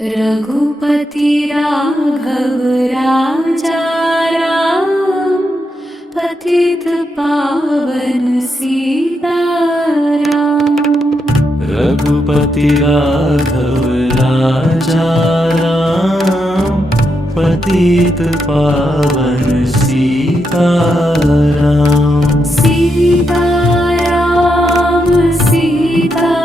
रघुपति राघव राजा राम, पतित पावन सीताराम। रघुपति राघव राजा राम, पतित पावन सीताराम। सीताराम सीताराम,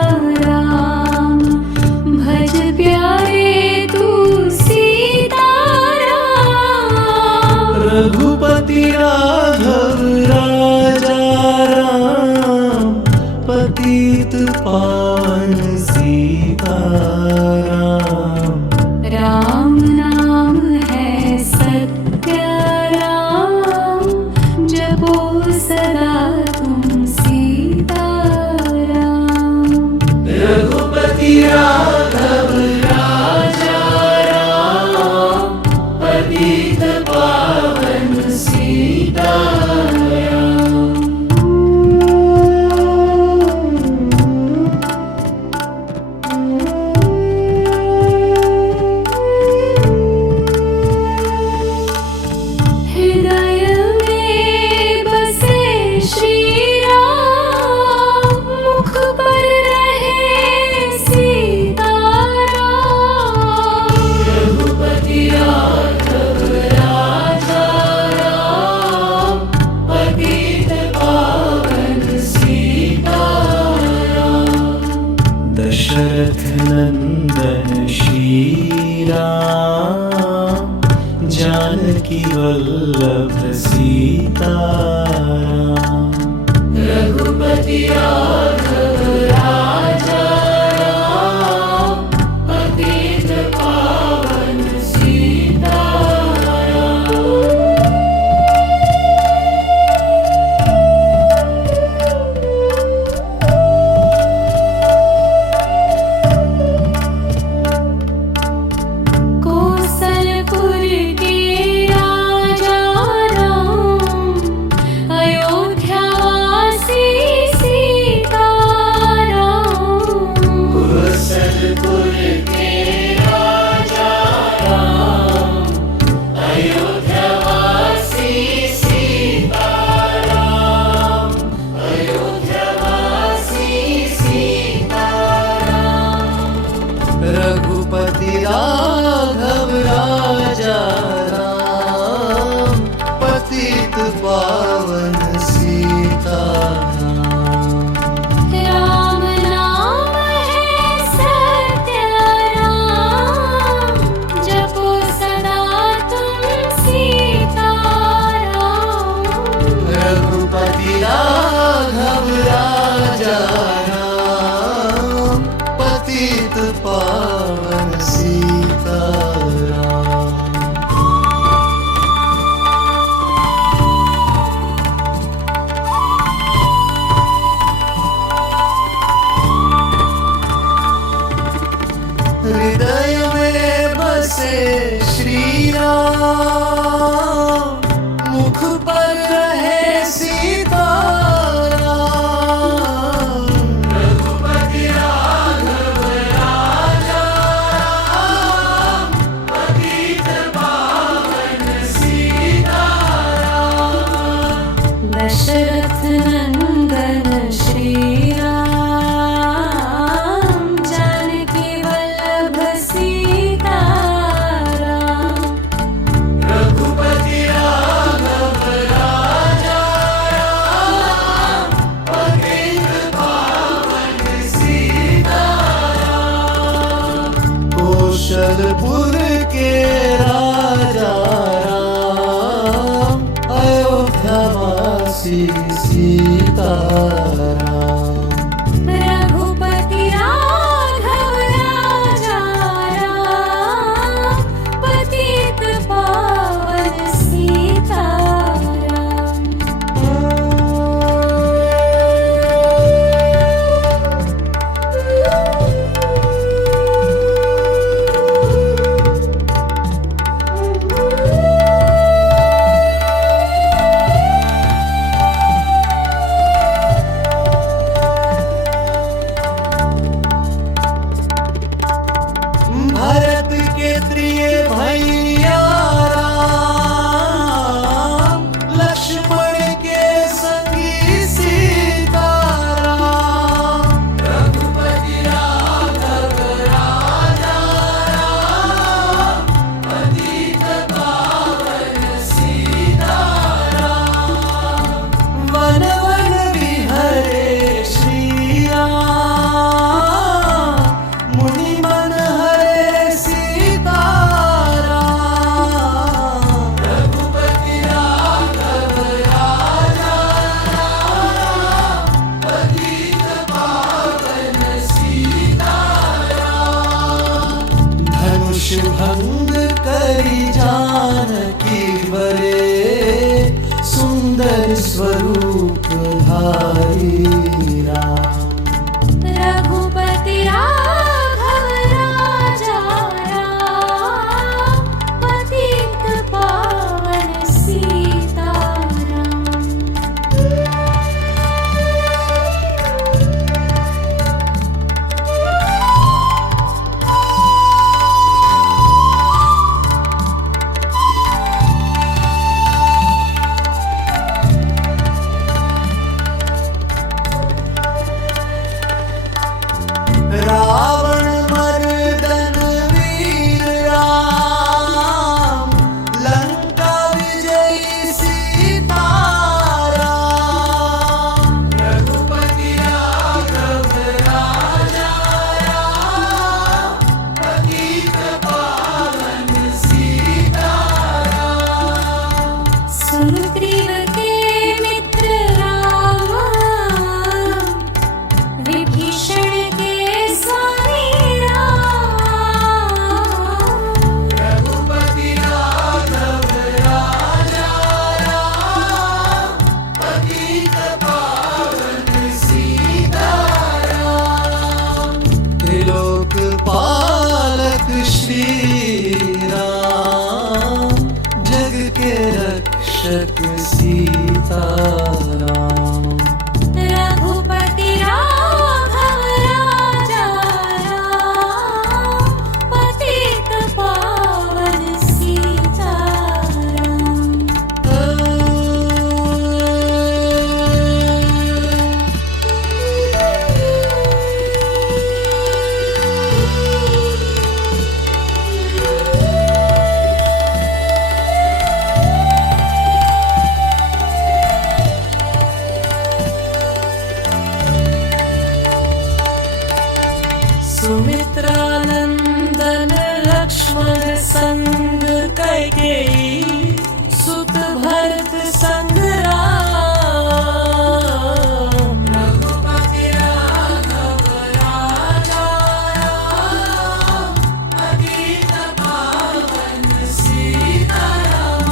भज प्यारे तू सीताराम। रघुपति राघव राजा राम, पतित पावन सीताराम। राम नाम है सत्य राम, जपो सदा तुम सीताराम। रघुपति राघव राजा राम, पतित पावन सीताराम। हृदय में बसे श्री राम, मुख पर रहे सीताराम। रघुपति राघव राजा राम, पतित पावन सीताराम। दशरथ नंदन श्री राम, जानकी वल्लभ सीताराम। रघुपति राघव राजा राम, पतित पावन सीताराम। कौशलपुर के राजा राम, अयोध्यावासी सीताराम। कौशलपुर के राजा राम, अयोध्यावासी सीताराम। अयोध्यावासी सीताराम। रघुपति राघव राजा राम, पतित पावन सीताराम। राम नाम है सत्य राम, जपो सदा तुम सीताराम। रघुपति राघव राजा राम, पतित पावन सीताराम। हृदय में बसे श्री राम, मुख पर रहे सीताराम। रघुपति राघव राजा राम, पतित पावन सीताराम। दशरथ नंदन श्री राम, जानकी वल्लभ सीताराम। रघुपति राघव राजा राम, पतित पावन सीताराम। कौशलपुर के राजा राम, अयोध्यावासी सीताराम। रघुपति राघव राजा राम, पतित पावन सीताराम। भरत प्रिय भैया राम, लक्ष्मण के संगी सीताराम। रघुपति राघव राजा राम, पतित पावन सीताराम। वन वन विहरे श्री राम, मुनि मन हरे सीताराम। रघुपति राघव राजा राम, पतित पावन सीताराम। धनुष भंग करी जानकी बरे, सुंदर स्वरूप धारी राम। रघुपति राघव राजा राम, पतित पावन सीताराम। रावण मर्दन वीर राम, लंका विजयी सीताराम। रघुपति राघव राजा राम, पतित पावन सीताराम। सुग्रीव के मित्र राम, विभीषण के स्वामी राम। रघुपति राघव राजा राम, पतित पावन सीताराम। त्रिलोक पालक श्री राम, जग के रक्षक सीताराम। रघुपति राघव राजा राम, पतित पावन सीताराम। सुमित्रा नंदन लक्ष्मण संग कैकेयी, सुत भरत संग राम। रघुपति राघव राजा राम, पतित पावन सीताराम।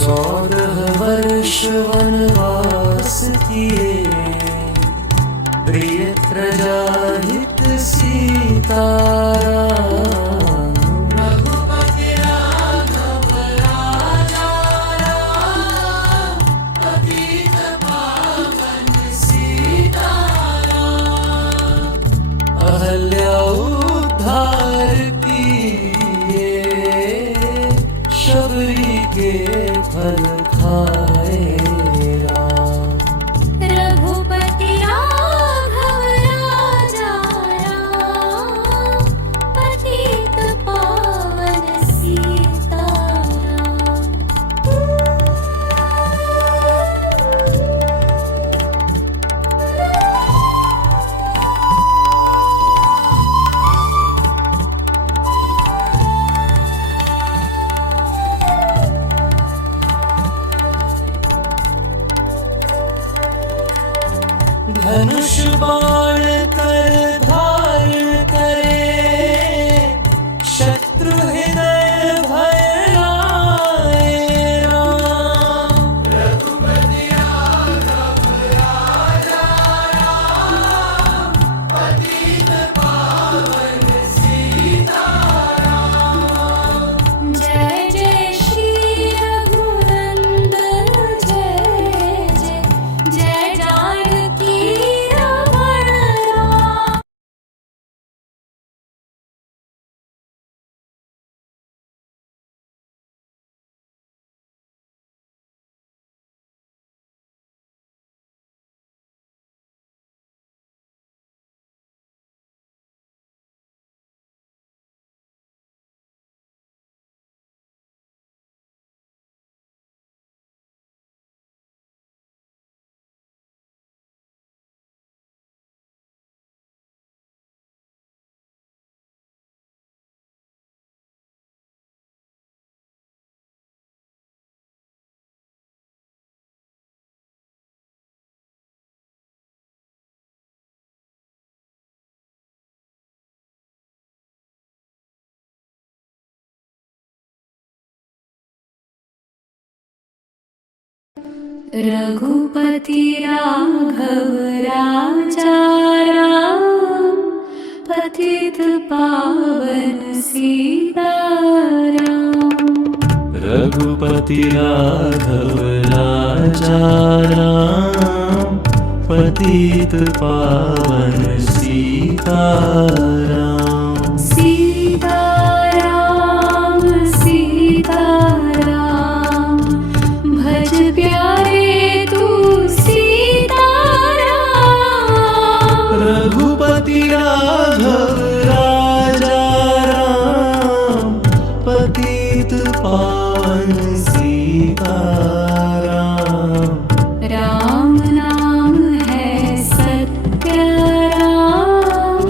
14 वर्ष वनवास किए, प्रिय प्रजाहित सीताराम। रघुपति राघव राजा राम, पतित पावन सीताराम। अहल्या उद्धार किए, शबरी के फल खाए रघुपति राघव राजा राम, पतित पावन सीताराम। रघुपति राघव राजा राम, पतित पावन सीताराम। सीताराम सीताराम, भज प्यारे तू सीताराम। रघुपति राघव राजा राम, पतित पावन सीताराम। राम नाम है सत्य राम,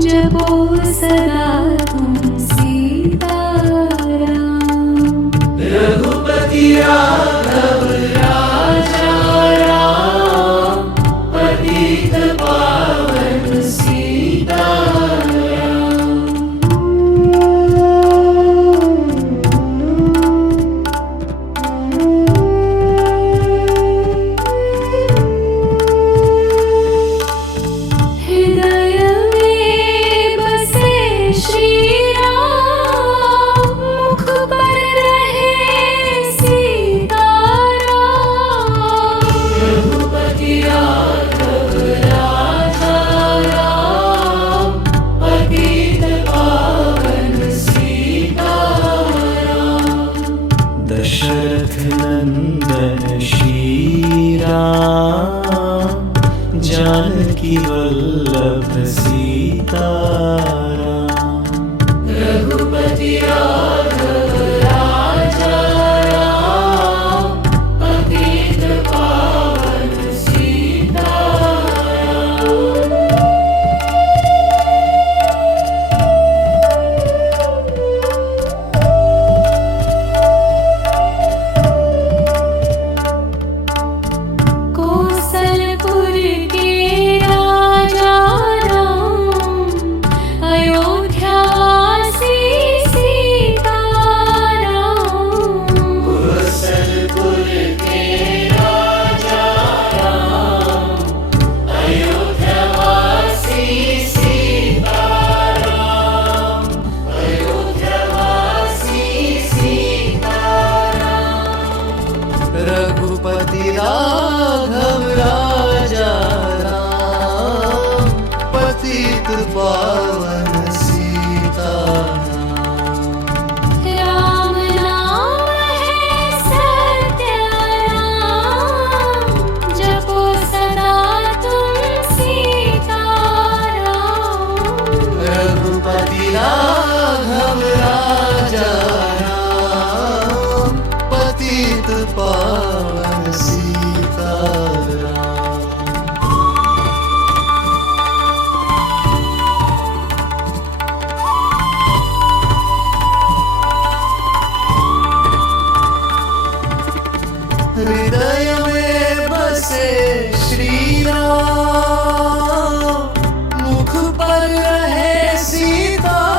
जपो सदा तुम सीताराम। रघुपति राघव राजा राम, पतित पावन सीताराम। हृदय में बसे श्री राम, मुख पर रहे सीताराम। रघुपति राघव राजा राम, पतित पावन सीताराम। दशरथ नंदन श्री राम, जानकी वल्लभ सीताराम। रघुपति राघव राजा राम, पतित पावन सीताराम। कौशलपुर के राजा राम, अयोध्यावासी सीताराम। कौशलपुर के राजा राम, अयोध्यावासी सीताराम। अयोध्यावासी सीताराम। रघुपति राघव राजा राम, पतित पावन सीताराम। राम नाम है सत्य राम, जपो सदा तुम सीताराम। रघुपति राघव राजा राम, पतित पावन सीताराम। हृदय में बसे श्री राम, मुख पर रहे सीताराम।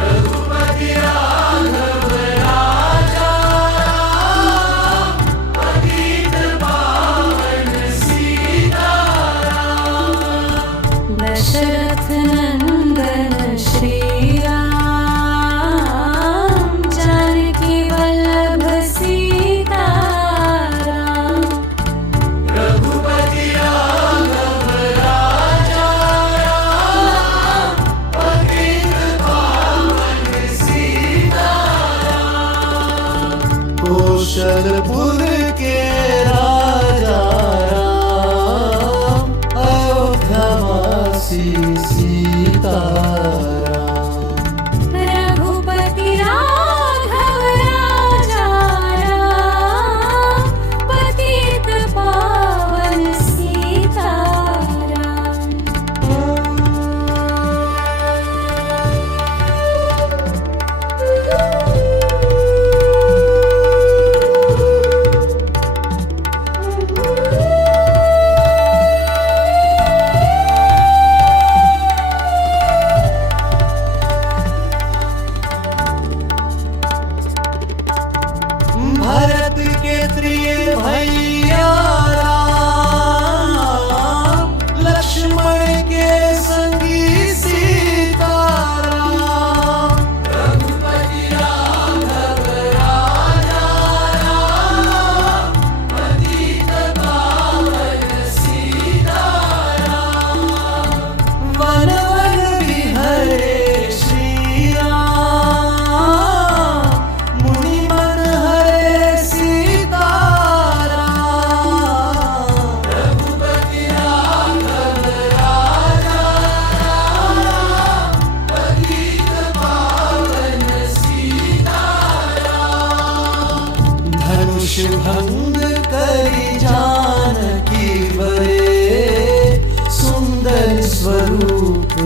रघुपति राघव राजा राम, पतित पावन सीताराम। दशरथ नंदन श्री राम, जानकी वल्लभ सीताराम। रघुपति राघव राजा राम, पतित पावन सीताराम। कौशलपुर के राजा राम, अयोध्यावासी सीताराम। रघुपति राघव राजा राम, पतित पावन सीताराम।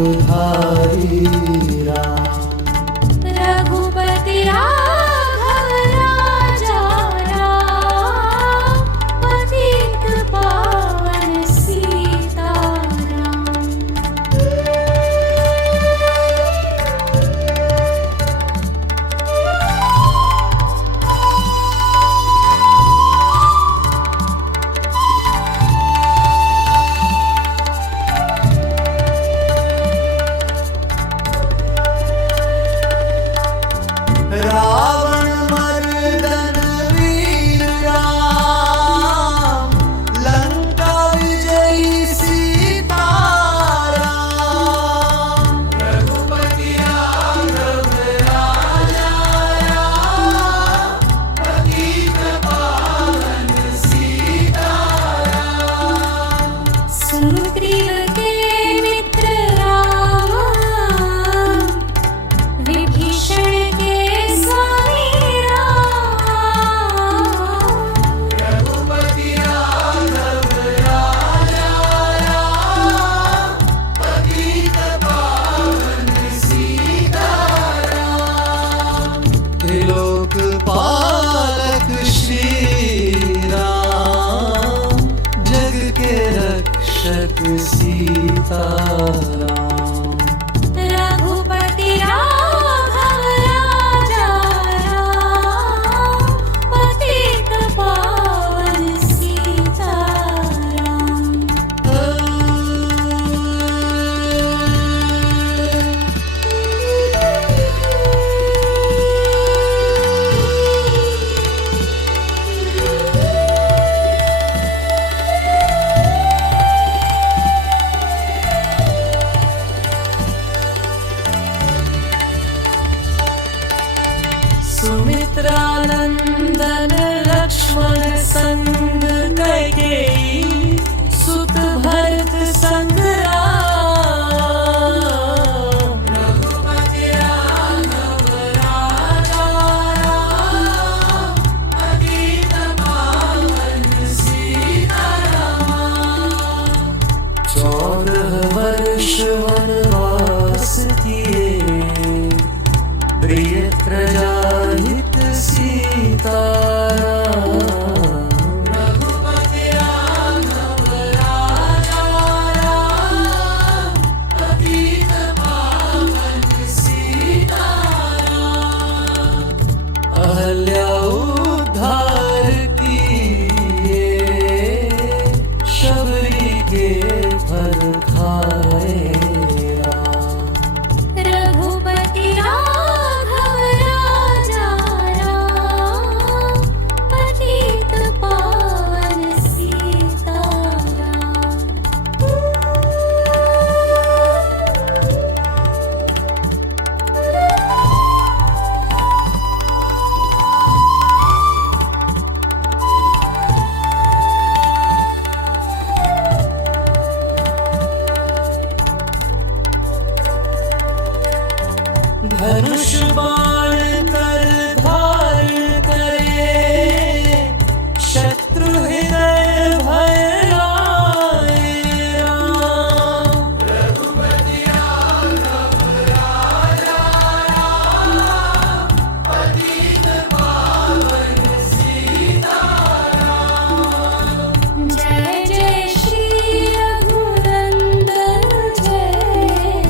रूपधारी राम। रघुपति राघव राजा राम, पतित पावन सीताराम। रावण मर्दन वीर राम, लंका विजयी सीताराम। रघुपति राघव राजा राम, पतित पावन सीताराम। सुग्रीव के मित्र राम, विभीषण के स्वामी राम। रघुपति राघव राजा राम, पतित पावन सीताराम। त्रिलोक पालक श्री राम, जग के रक्षक सीताराम। रघुपति राघव राजा राम, पतित पावन सीताराम। सुमित्रा नंदन लक्ष्मण संग कैकेयी, सुत भरत संग राम। रघुपति राघव राजा राम, पतित पावन सीताराम। 14 वर्ष वनवास किए, प्रिय प्रजाहित सीताराम। रघुपति राघव राजा राम, पतित पावन सीताराम। अहल्या उद्धार किए, शबरी के फल खाए राम। रघुपति राघव राजा राम, पतित पावन सीताराम। धनुष बाण कर धारण करे, शत्रु हृदय भय लाए राम। रघुपति राघव राजा राम, पतित पावन सीताराम। जय जय श्री रघुनंदन, जय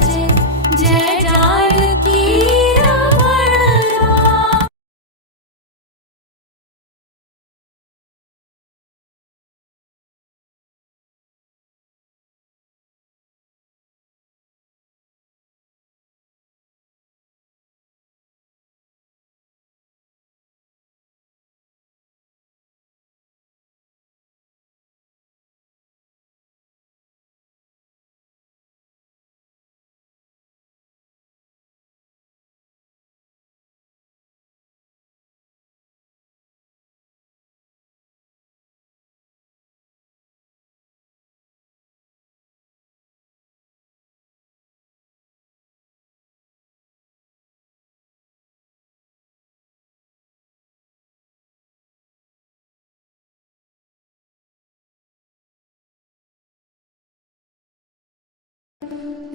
जय जय जानकी रमण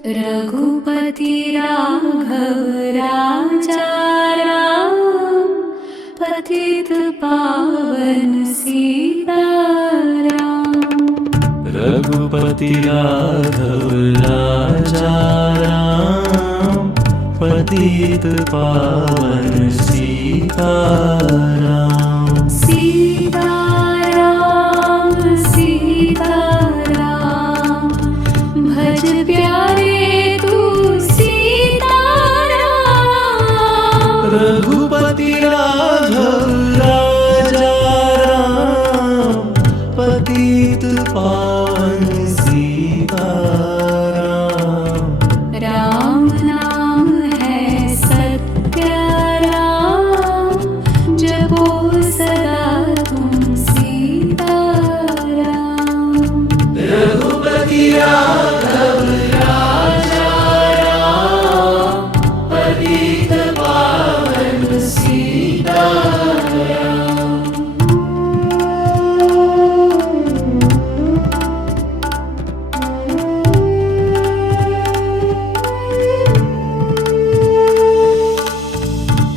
रघुपति राघव राजा राम, पतित पावन सीताराम। रघुपति राघव राजा राम, पतित पावन सीताराम। सीताराम सीताराम, भज प्यारे तू सीताराम। रघुपति राघव राजा राम, पतित पावन सीताराम। राम नाम है सत्य राम, जपो सदा तुम सीताराम। रघुपति राघव राजा राम, पतित पावन सीताराम।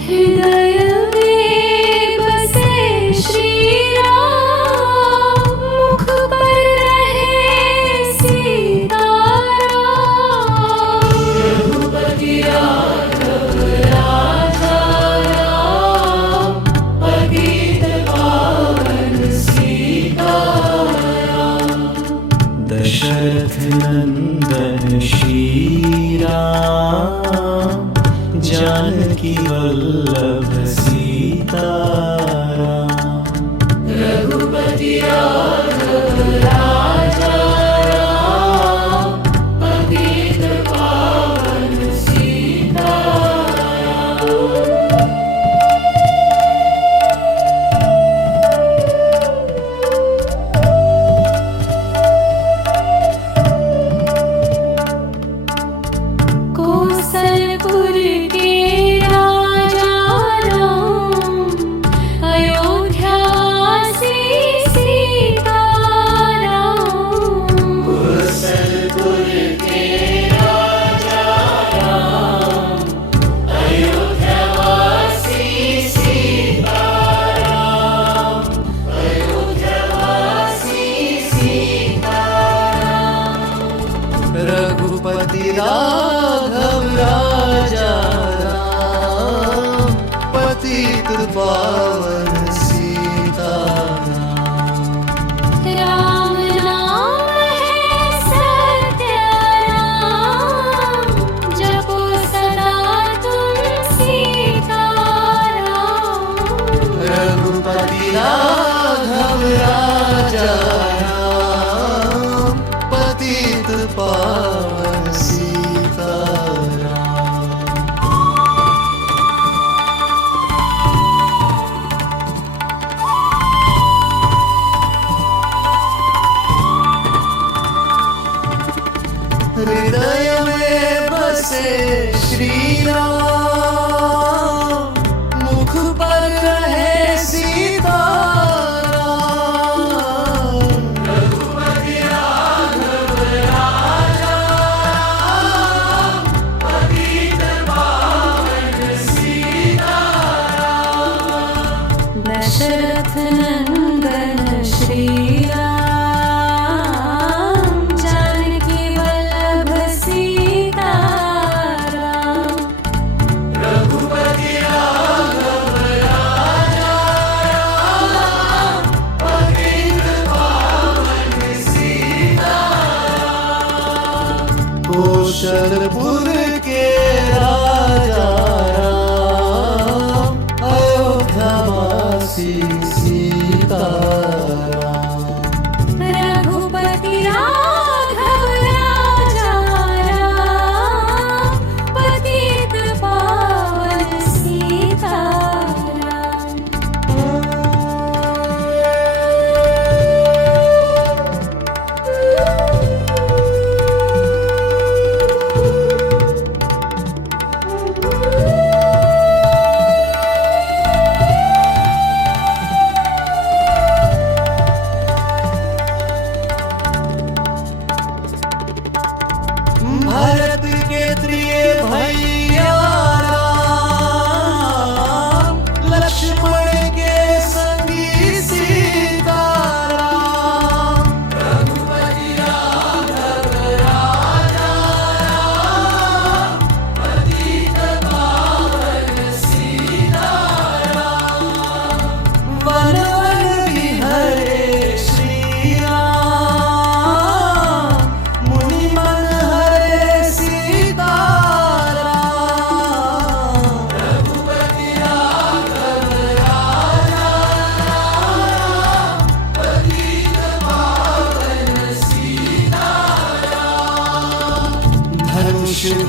हृदय में बसे श्री राम, मुख पर रहे सीताराम। रघुपति राघव राजा राम, पतित पावन सीताराम। दशरथ नंदन श्री राम, जानकी वल्लभ सीताराम। रघुपति राघव राजा राम, पतित पावन सीताराम। को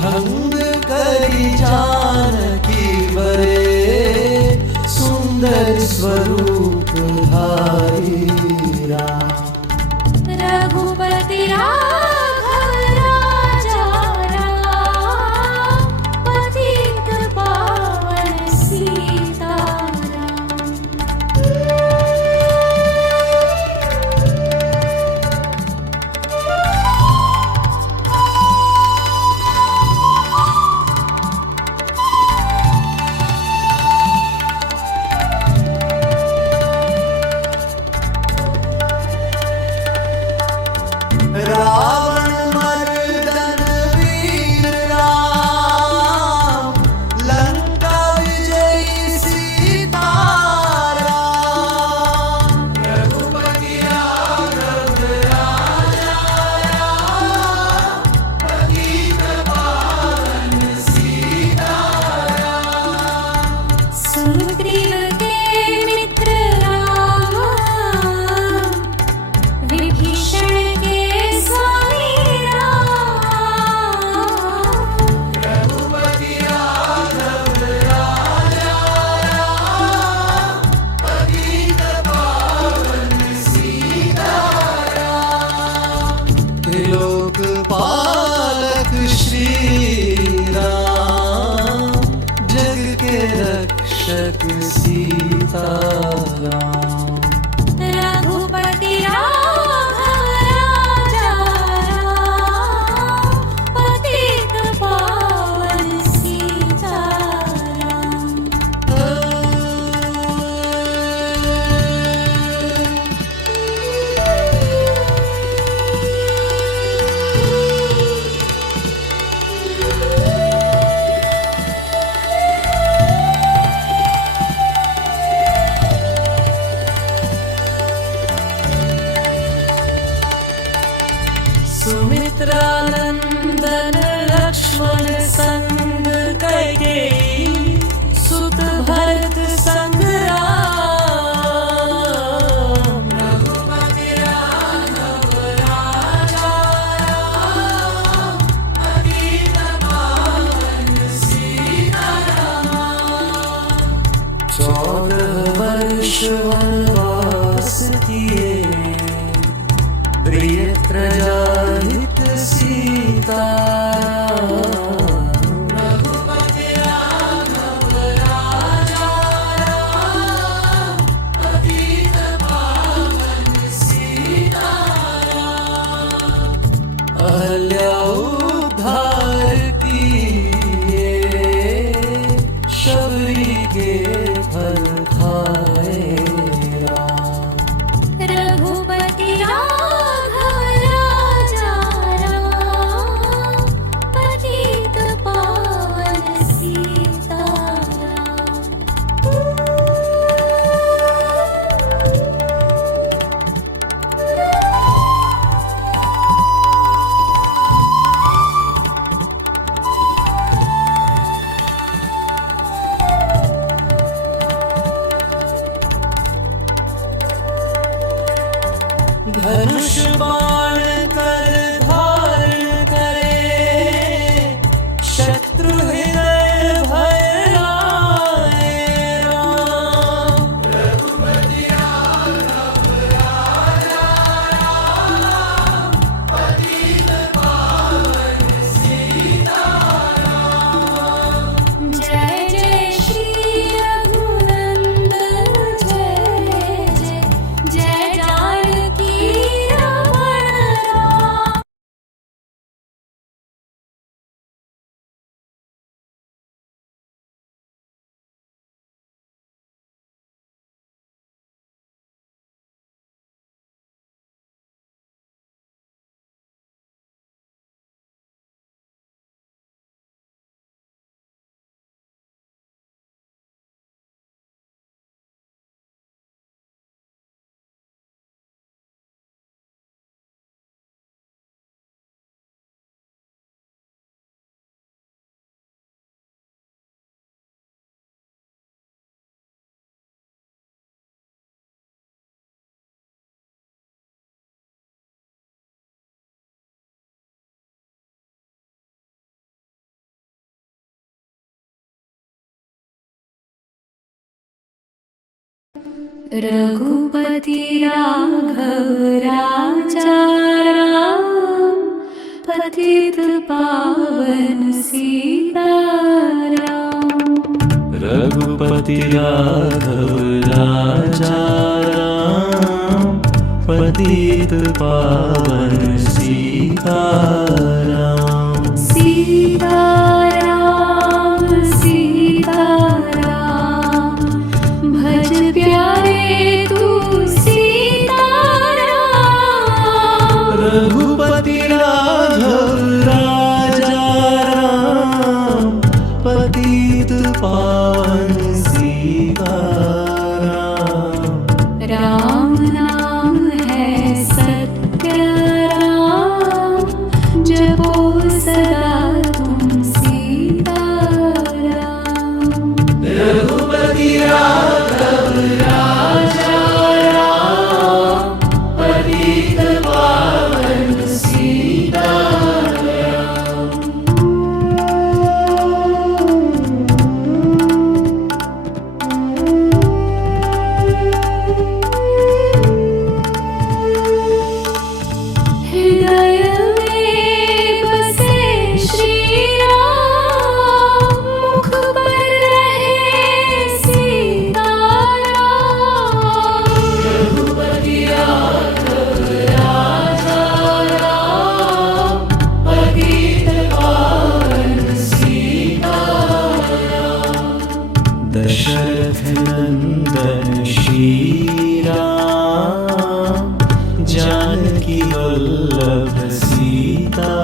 भंग करी जानकी बरे सुंदर स्वरूप धारी राम। रघुपति राघव राजा राम, पतित पावन सीताराम। रावण मर्दन वीर राम, लंका विजयी सीता राम। रघुपति राघव राजा राम, पतित पावन सीताराम। सुग्रीव के मित्र राम, विभीषण के स्वामी राम। रघुपति राघव राजा राम, पतित पावन सीताराम। त्रिलोक पालक श्री राम, जग के रक्षक सीता राम। रघुपति राघव राजा राम, पतित पावन सीताराम। सुमित्रा नंदन लक्ष्मण संग कैकेयी, सुत भरत संग राम। रघुपति राघव राजा राम, पतित पावन सीताराम। 14 वर्ष वनवास किए, प्रिय प्रजाहित सीता राम। रघुपति राघव राजा राम, पतित पावन सीताराम। अहल्या उद्धार किए, शबरी के फल खाए राम। रघुपति राघव राजा राम, पतित पावन सीताराम। धनुष बाण कर धारण करे, शत्रु हृदय भय लाए राम। रघुपति राघव राजा राम, पतित पावन सीताराम। जय जय श्री रघुनंदन, जय जय जय जानकी राम। रघुपति राघव राजा राम, पतित पावन सीताराम। रघुपति राघव राजा राम, पतित पावन सीताराम। सीताराम सीताराम, भज प्यारे तू सीताराम। रघुपति राघव राजा राम, पतित पावन सीताराम। राम नाम है सत्य राम, जपो सदा तुम सीताराम। रघुपति राघव राजा राम, पतित पावन सीताराम। हृदय में बसे श्री राम, मुख पर रहे सीताराम। रघुपति राघव राजा राम, पतित पावन सीताराम। दशरथ नंदन श्री राम, जानकी वल्लभ सीताराम।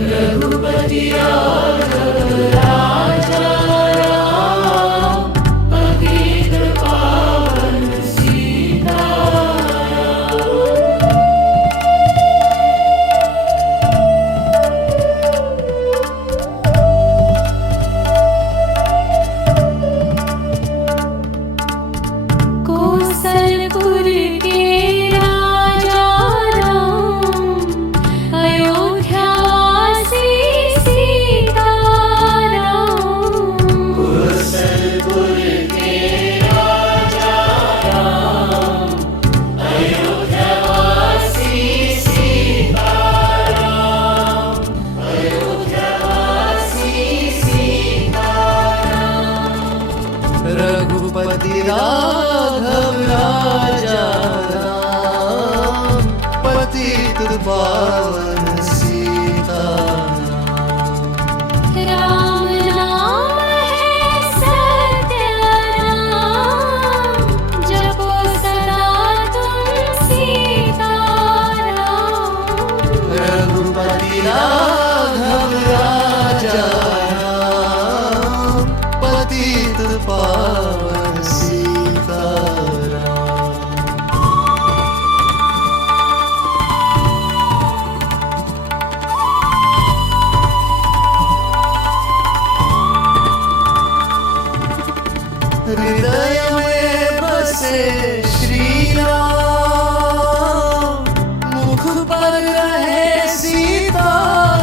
रघुपति राघव राजा राम, पतित पावन सीताराम। कौशलपुर के राजा राम, अयोध्यावासी सीताराम। कौशलपुर के राजा राम, अयोध्यावासी सीताराम। अयोध्यावासी सीताराम। रघुपति राघव राजा राम, पतित पावन सीताराम। राम नाम है सत्य राम, जपो सदा तुम सीताराम। रघुपति राघव राजा राम, पतित पावन सीताराम। हृदय में बसे श्री राम, मुख पर रहे सीताराम।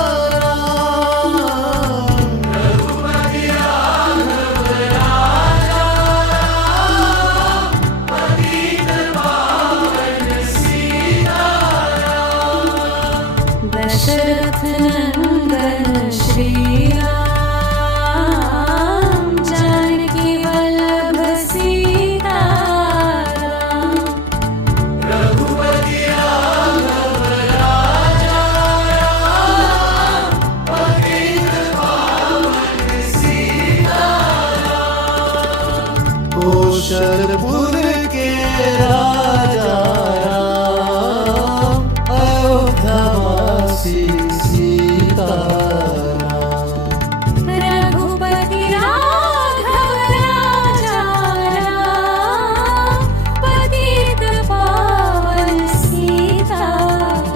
रघुपति राघव राजा राम, पतित पावन सीताराम। दशरथ नंदन श्री राम, जानकी वल्लभ सीताराम। रघुपति राघव राजा राम, पतित पावन सीताराम। कौशलपुर के राजा राम, अयोध्यावासी सीताराम। रघुपति राघव राजा राम, पतित पावन सीताराम।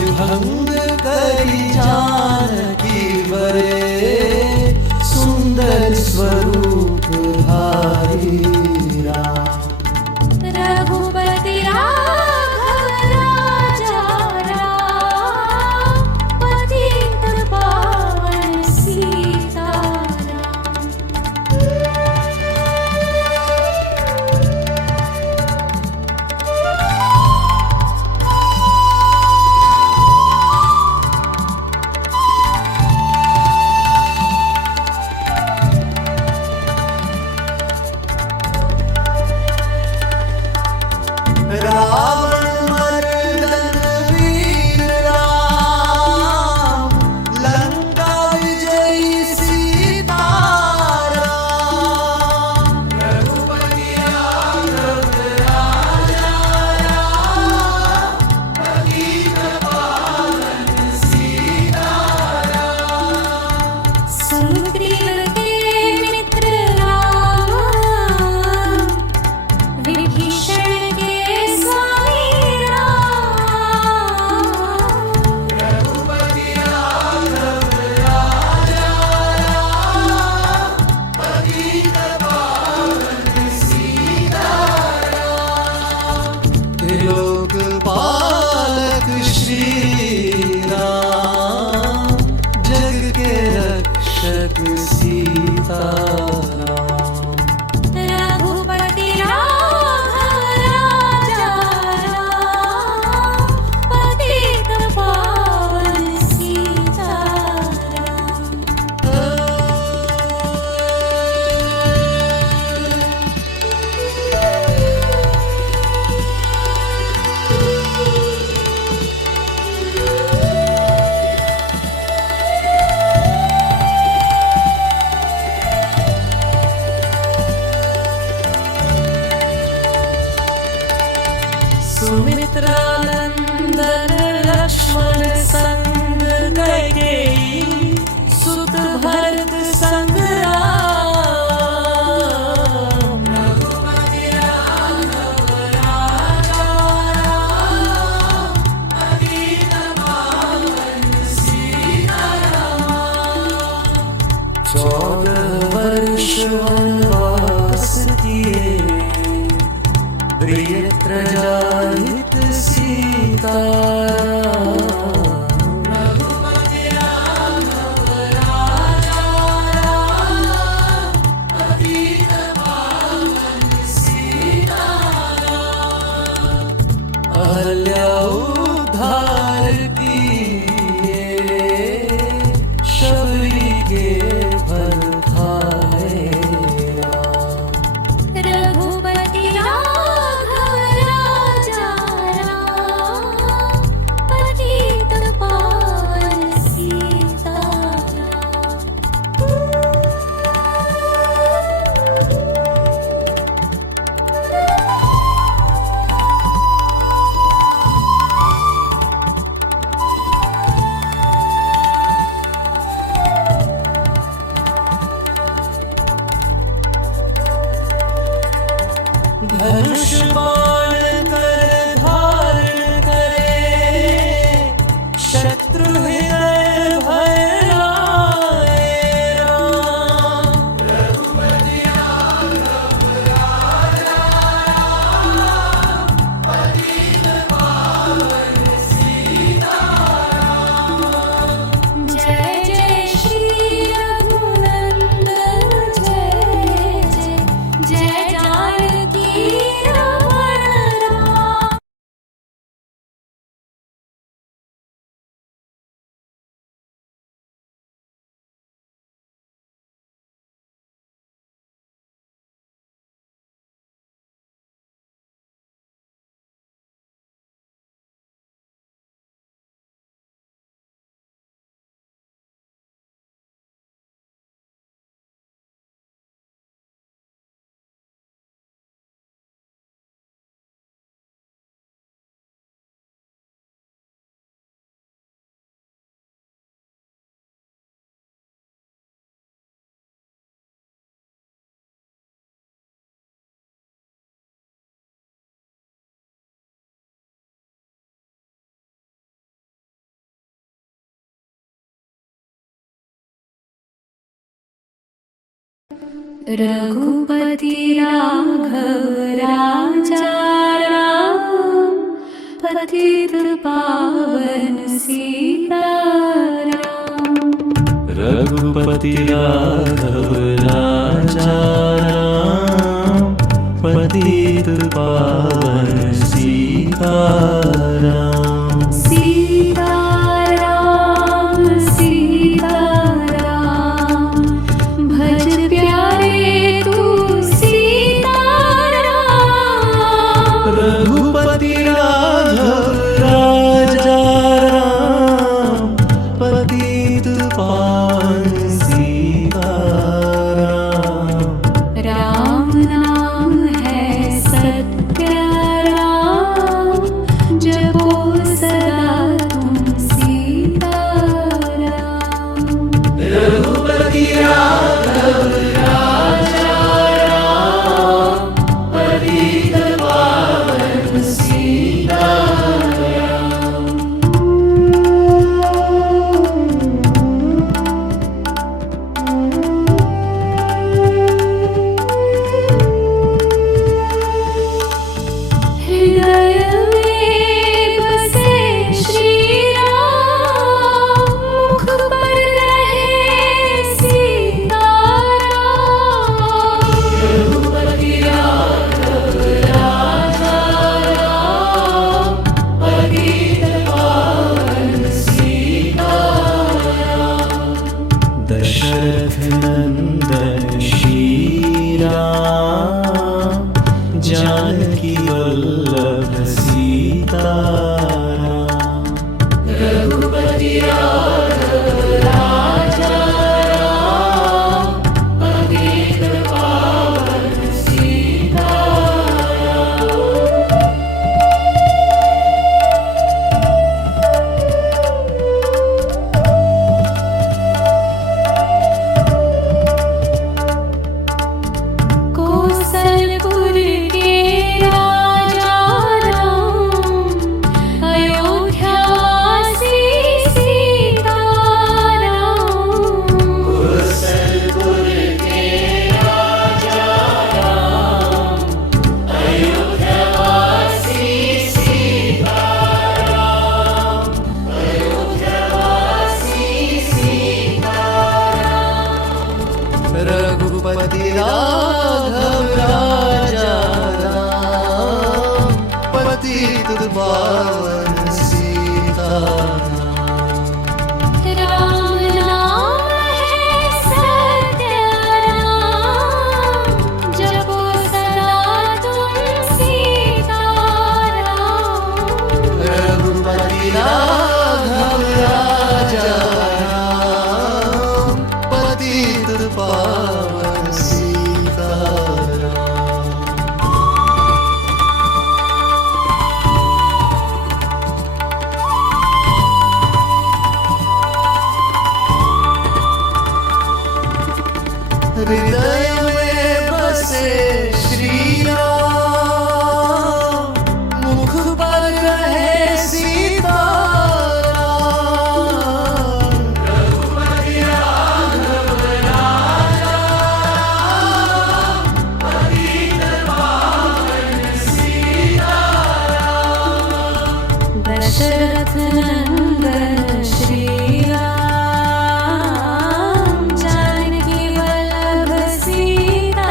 भंग करी जानकी वरे सुंदर स्वरूप धारी राम। रघुपति राघव राजा राम, पतित पावन सीताराम। रावण मर्दन वीर राम, लंका विजयी सीताराम। रघुपति राघव राजा राम, पतित पावन सीताराम। सुग्रीव के मित्र राम, विभीषण के स्वामी राम। रघुपति राघव राजा राम, पतित पावन सीताराम। त्रिलोक पालक श्री राम, जग के रक्षक सीताराम। रघुपति राघव राजा राम, पतित पावन सीताराम। सुमित्रा नंदन लक्ष्मण संग कैकेयी, सुत भरत संग राम। रघुपति राघव राजा राम, पतित पावन सीताराम। 14 वर्ष वनवास किए, प्रिय प्रजाहित सीताराम। रघुपति राघव राजा राम, पतित पावन सीताराम। अहल्या उद्धार किए, शबरी के फल खाए राम। रघुपति राघव राजा राम, पतित पावन सीताराम। धनुष बाण कर धारण करे, शत्रु हृदय भय लाए राम। रघुपति राघव राजा राम, पतित पावन सीताराम। जय जय श्री रघुनंदन, जय जय जय रघुपति राघव राजा राम, पतित पावन सीताराम। रघुपति राघव राजा राम, पतित पावन सीताराम। सीताराम सीताराम, भज प्यारे तू सीताराम। रघुपति राघव राजा राम, पतित पावन सीताराम। राम नाम है सत्य राम, जपो सदा तुम सीताराम। रघुपति राघव राजा राम, पतित पावन सीताराम। हृदय में बसे श्री राम, मुख पर रहे सीताराम। रघुपति राघव राजा राम, पतित पावन सीताराम। दशरथ नंदन श्री राम, जानकी वल्लभ सीताराम। रघुपति राघव राजा राम, पतित पावन सीताराम। कौशलपुर के राजा राम, अयोध्यावासी सीताराम। कौशलपुर के राजा राम, अयोध्यावासी सीताराम। अयोध्यावासी सीताराम। रघुपति राघव राजा राम, पतित पावन सीताराम। राम नाम है सत्य राम, जपो सदा तुम सीताराम। रघुपति राघव राजा राम, पतित पावन सीताराम। हृदय में बसे श्री राम, मुख पर रहे सीताराम। रघुपति राघव राजा राम, पतित पावन सीताराम। दशरथ नंदन श्री राम, जानकी वल्लभ सीताराम।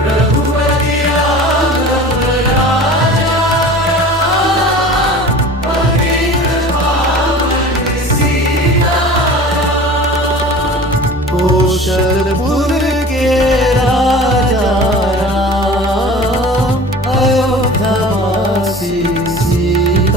रघुपति राघव राजा राम, पतित पावन सीताराम। कौशलपुर के राजा राम, अयोध्यावासी सीताराम।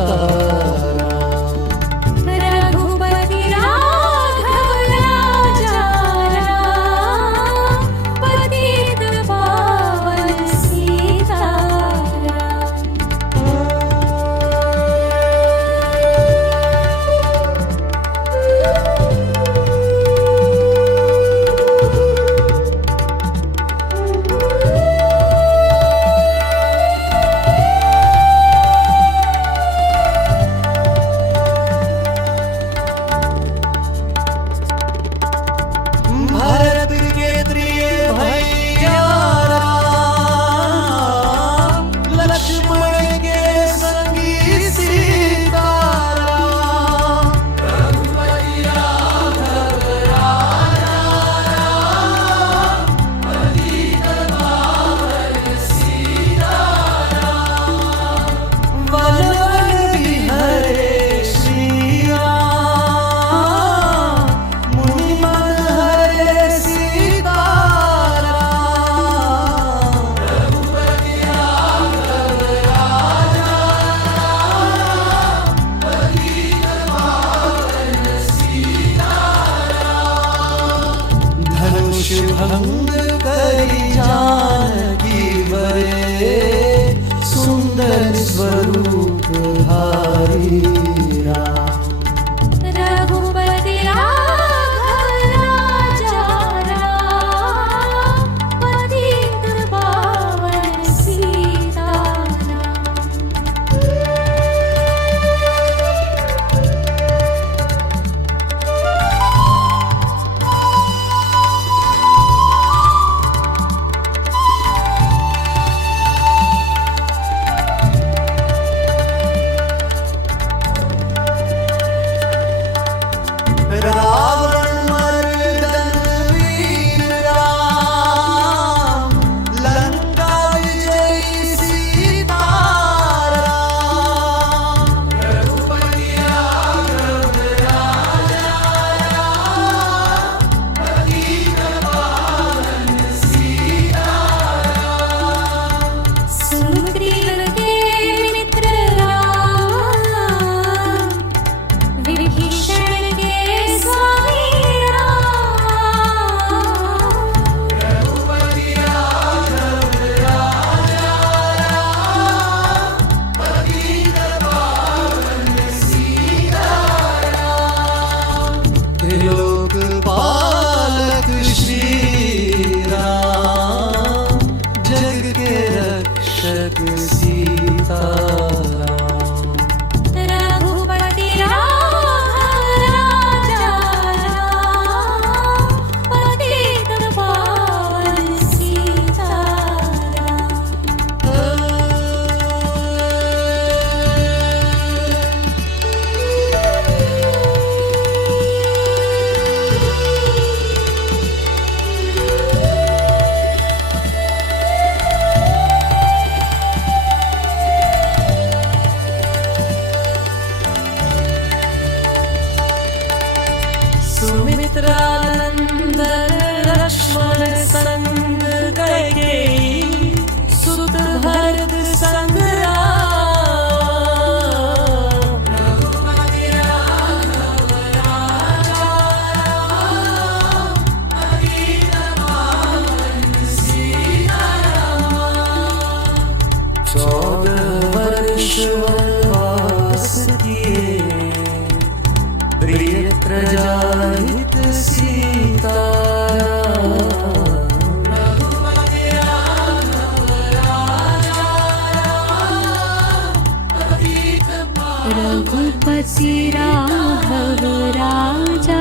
रघुपति राघव राजा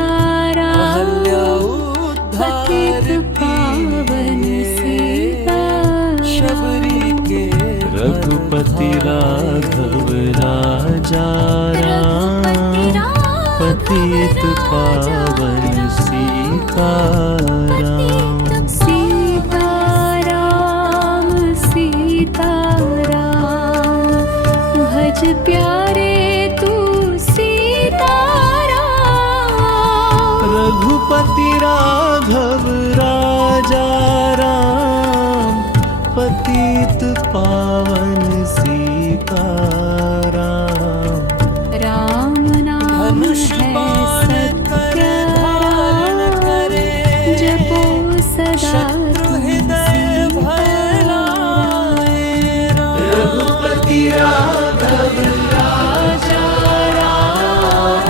राम अहल्या पतित पावन सीता शबरी के रघुपति राघव राजा राम पतित पावन सीताराम सीताराम सीताराम भज प्यारे तू सीताराम रघुपति राघव राजा राम पतित पावन सीताराम राम नाम धनुष है बाण कर सत्य धारण करे जपो सदा शत्रु तुम हृदय भय लाए रघुपति राघव राजा राम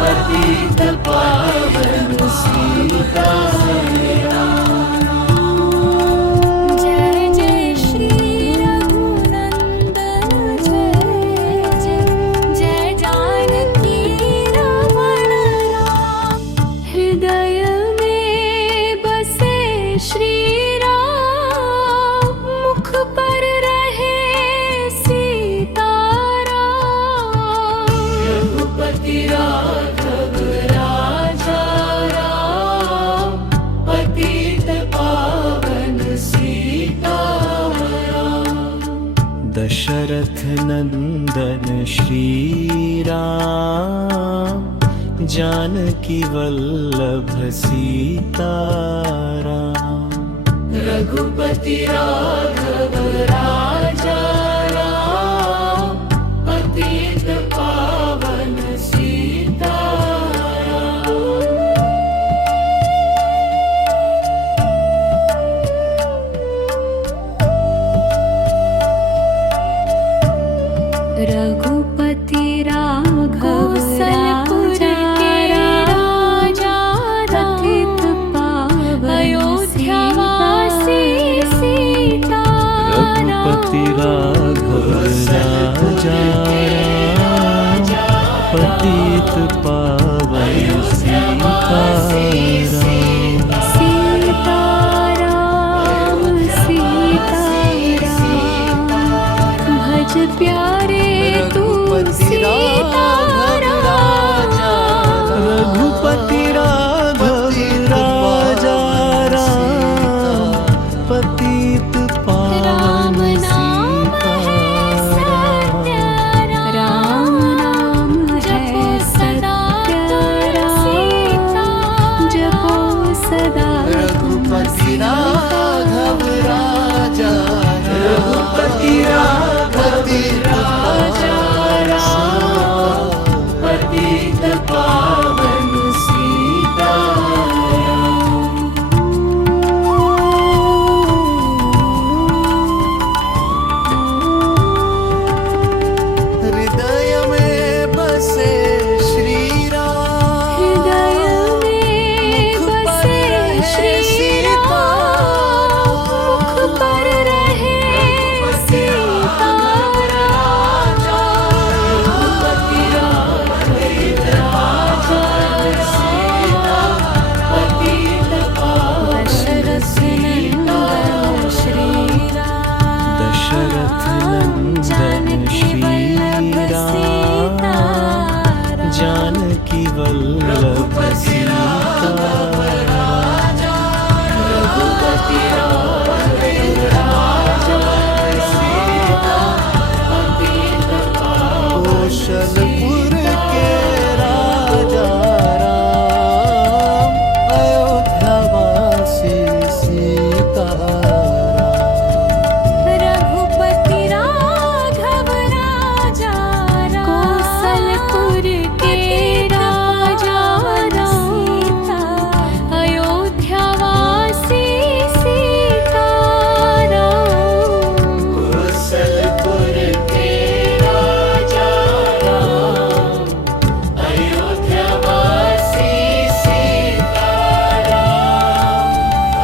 पतित पावन सीताराम जय जय श्री रघुनंदन जय जय जानकी रमण राम हृदय में बसे श्री राम मुख पर रहे सीताराम रघुपति राघव राजा राम पतित पावन सीताराम दशरथ नंदन श्री राम जानकी वल्लभ सीताराम रघुपति राघव राजा राम पतित पावन सीताराम रघुपति राघव राजा पतित पावन अयोध्यावासी सीता रघुपति राघव राजा राम पतित पावन सीताराम सीताराम सीताराम भज प्यारे तू सीताराम रघुपति राघव राजा राम पतित राम पावन नाम है सत्य राम नाम है सत्य जपो सदा रघुपति राघव राजा रघुपति राघव राजा राम पतित पावन सीताराम हृदय में बसे श्री राम हृदय में बसे श्री राम मुख पर रहे सीताराम रघुपति राघव राजा पतित पावन दशरथ नंदन श्री राम जानकी वल्लभ सीताराम रघुपति कौशलपुर के राजा राम अयोध्यावासी सीताराम रघुपति राघव राजा कौशलपुर के राजा सीता अयोध्यावासी सीताराम कौशलपुर के राजा राम अयोध्यावासी सीताराम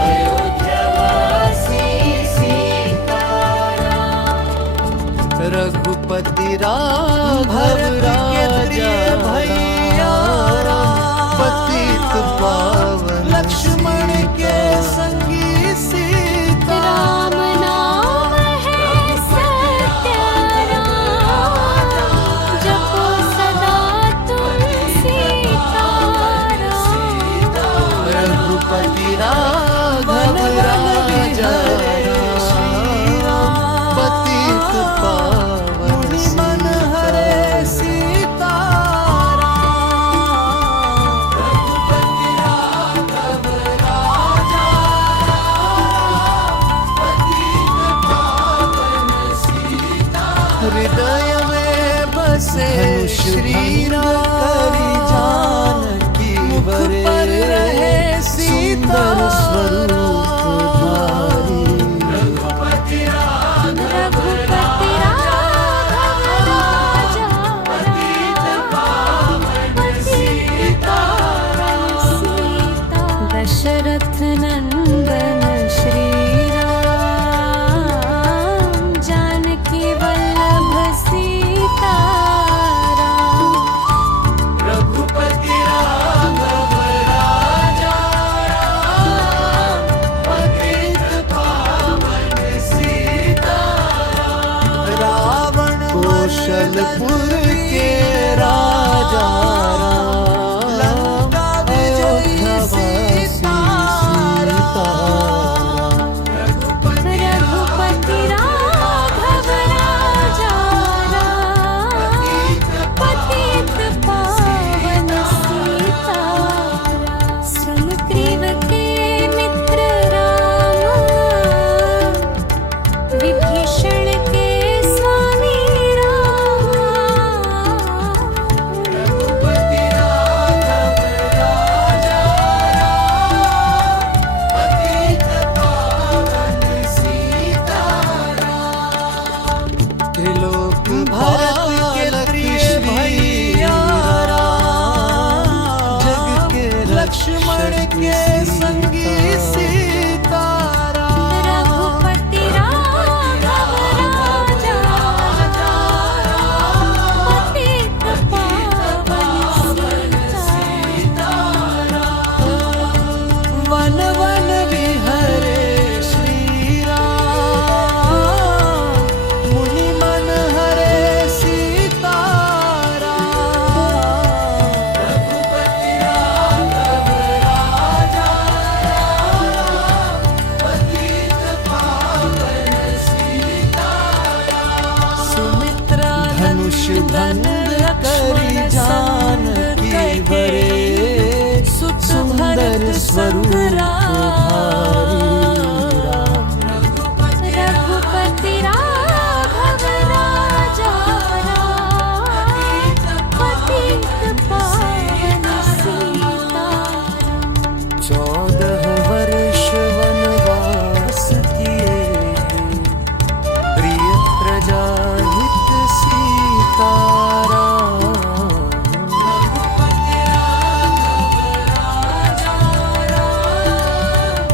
अयोध्यावासी सीताराम रघुपति राघव राजा राजा भैया राम, पतित पावन लक्ष्मण के संगी सीता, राम नाम है सत्य राम, जपो सदा तुम सीताराम। रघुपति राघव राजा राम, पतित पावन मुनि मन हरे सीता हृदय में बसे श्री राम जानकी मुख बरे पर रहे सुंदर स्वरूप धारी। रघुपति राघव राजा राम, पतित पावन सीता। दशरथ नंदन श्री राम, जानकी वल्लभ सीता राम। रघुपति राघव राजा राम, पतित पावन सीता रावण कौशलपुर के राजा राम, लंका विजयी अयोध्यावासी सीताराम। रघुपति राघव राजा राम, पतित पावन सीता। सुग्रीव के मित्र राम, विभीषण के स्वामी राम। रघुपति राघव राजा राम, पतित पावन सीताराम। त्रिलोक भरत के प्रिय भैया राम, जग के लक्ष्मण के संगी सीता राम। रघुपति राघव राजा राम, पतित पावन सीता। वन वन विहरे श्री राम, मुनि मन हरे सीता राम। रघुपति राघव राजा राम, पतित पावन सीताराम। सुमित्रा धनुष भंग करी जानकी बरे, सुंदर स्वरूप धारी राम। रघुपति राघव राजा राम, पतित पावन सीता। 14 वर्ष वनवास किए, प्रिय प्रजा हित सीताराम। रघुपति राघव राजा राम,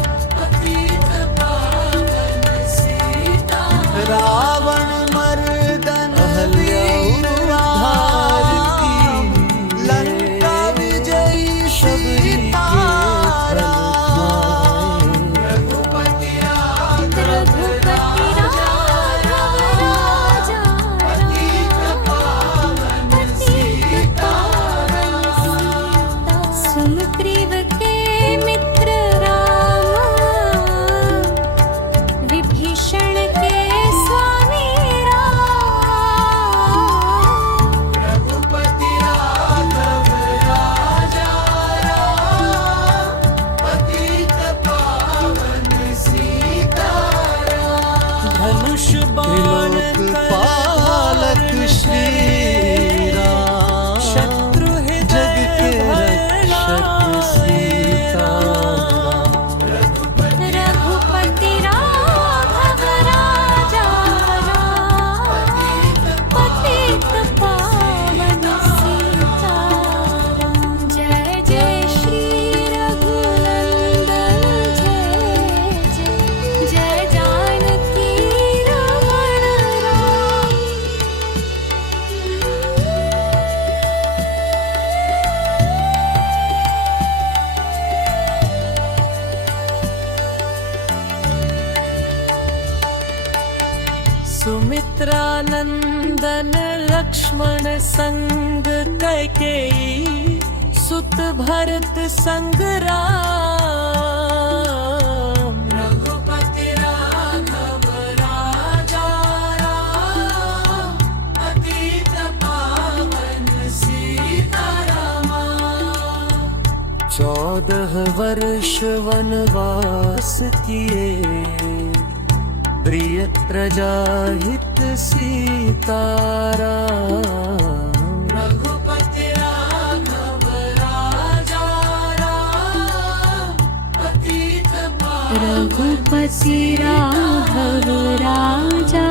सुमित्रा नंदन लक्ष्मण संग कैकेयी सुत भरत संग राम। रघुपति राघव राजा राम, पतित पावन सीतारामा। 14 वर्ष वनवास किए, प्रिय प्रजा हित सीताराम। रघुपति राघव राजा राम, पतित पावन रघुपति राघव राजा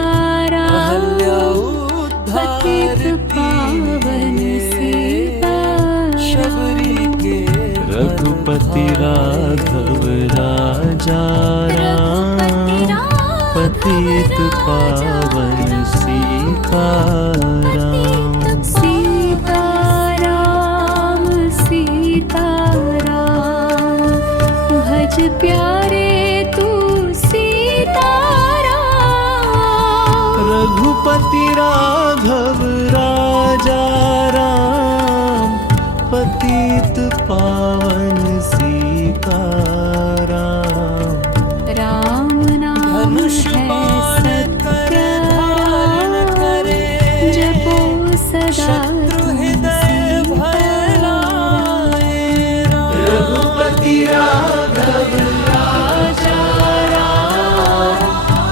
राम, अहल्या उद्धार पतित पावन सीताराम। शबरी के रघुपति राघव राजा राम, पतित पावन सीताराम। सीताराम सीताराम, भज प्यारे तू सीताराम। रघुपति राघव राजा राम, पतित पावन सीताराम। राम नाम धनुष है बाण कर धारण करे, जपो सदा शत्रु हृदय भय लाए। रघुपति राघव राजा राम,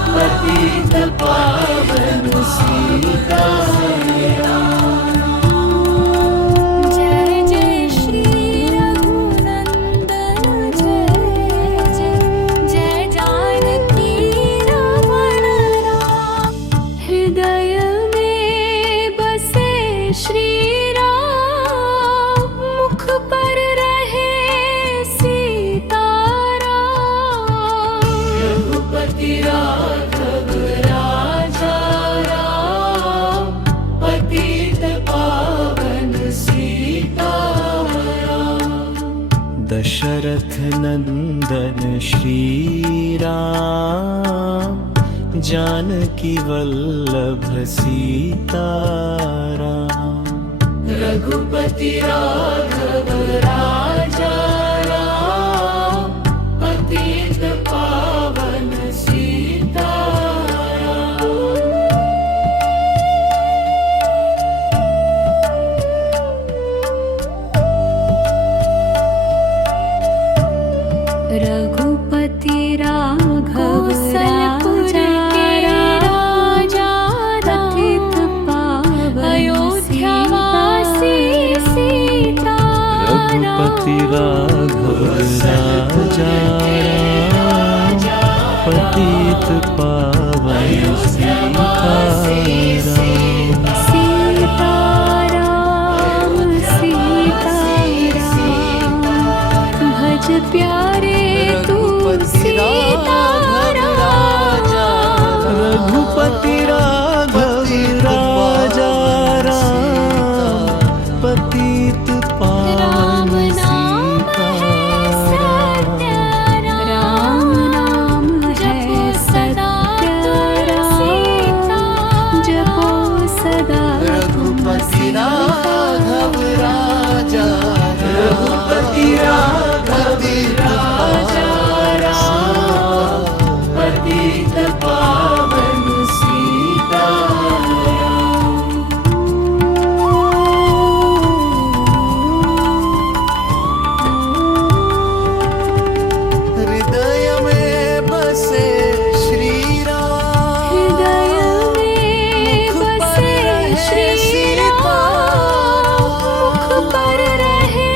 पतित पावन सीताराम। जय जय श्री रघुनंदन जय जय, जय जानकी रमण राम। हृदय में बसे श्री राम, मुख पर रहे सीताराम। रघुपति राघव राजा राम, पतित पावन सीताराम। दशरथ नंदन श्री राम, जानकी वल्लभ सीताराम। रघुपति राघव राजा राम, पतित पावन सीताराम। रघुपति राघव राजा पतित पावन अयोध्यावासी सीताराम। रघुपति राघव राजा राम, पतित पावन सीताराम। सीताराम सीताराम, भज प्यारे तू सीताराम। रघुपति राघव राजा राम, पतित पावन सीताराम। राम नाम है सत्य राम, जपो सदा रघुपति राघव राजा रघुपति राघव राजा राम, पतित पावन सीताराम। हृदय में बसे श्री राम, हृदय में बसे श्री राम, मुख पर रहे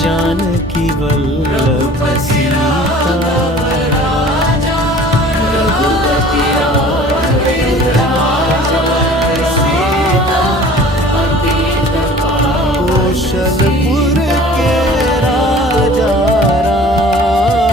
जानकी वल्लभ कौशलपुर के राजा राम,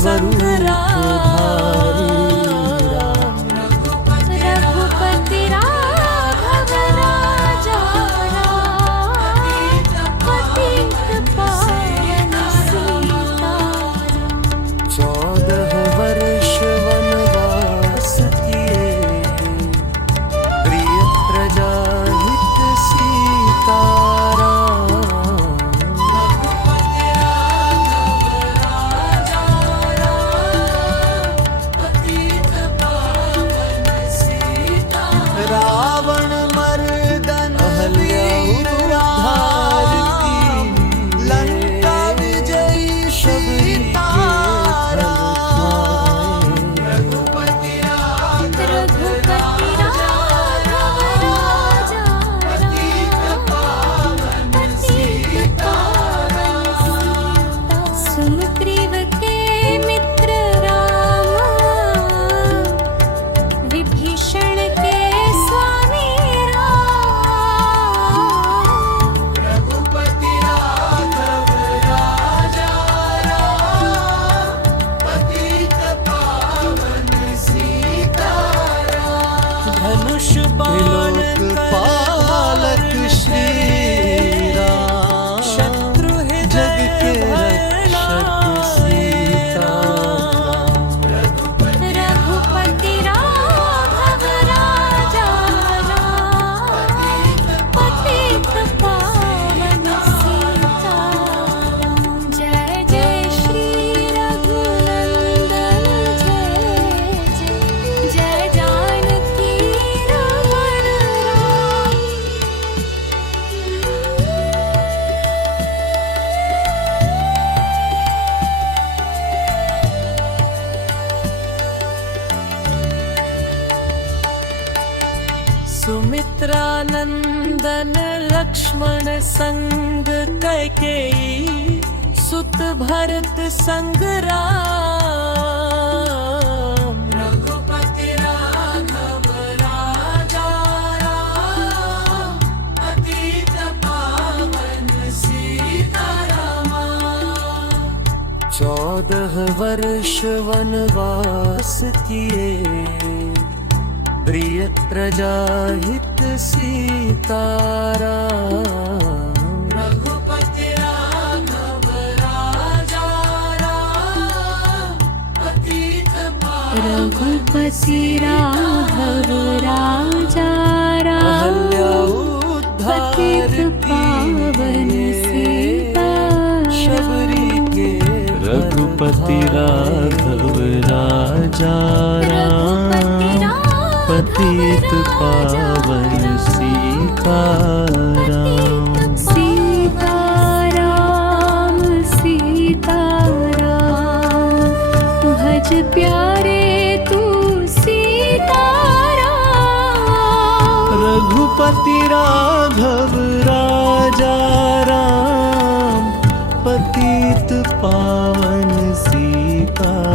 स्वरूप धारी रघुपति राघव राजा राम, पतित पावन सीताराम। 14 वर्ष वनवास किए, प्रिय प्रजा हित सीताराम। रावण मर्दन वीर राम, लंका विजयी सीताराम। रघुपति राघव राजा पतित पावन सीता। सुग्रीव के मित्र राम, विभीषण के स्वामी राम। रघुपति राघव राजा राम, पतित पावन सीताराम। धनुष बाण पालक श्री राम, शत्रु जग के रक्षक सीताराम। रघुपति राघव राजा राम, पतित पावन सीताराम। जय जय श्री रघुनंदन, जय जय जय जानकी रमण राम। सुमित्रा नंदन लक्ष्मण संग कैकेयी, सुत भरत संग राम। रघुपति राघव राजा राम, पतित पावन सीताराम। 14 वर्ष वनवास किए, प्रिय प्रजा हित सीताराम। रघुपति राघव राजा राम, पतित पावन रघुपति राघव राजा राम, पतित पावन सीताराम। शबरी के रघुपति राघव राजा राम, पतित पावन सीताराम। सीताराम सीताराम, भज प्यारे तू सीताराम। रघुपति राघव राजा राम, पतित पावन सीताराम।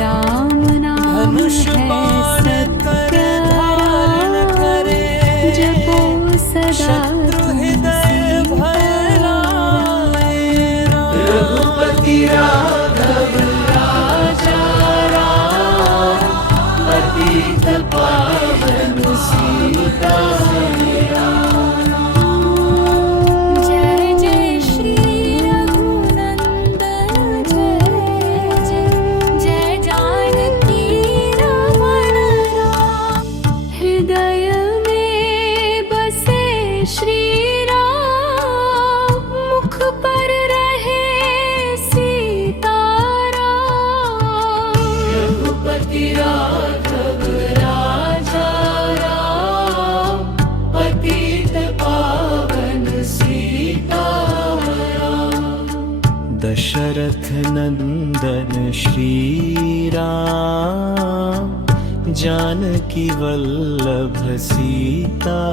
राम नाम धनुष है बाण कर धारण करे, जपो सदा शत्रु हृदय भय लाए राम। रघुपति राघव राजा राम, पतित पावन सीताराम। जय जय श्री रघुनंदन, जय जय जय जानकी रमण राम। हृदय में बसे श्री राम, मुख पर रहे सीताराम। रघुपति राघव राजा राम, पतित पावन सीताराम। दशरथ नंदन श्री राम, जानकी वल्लभ सीताराम।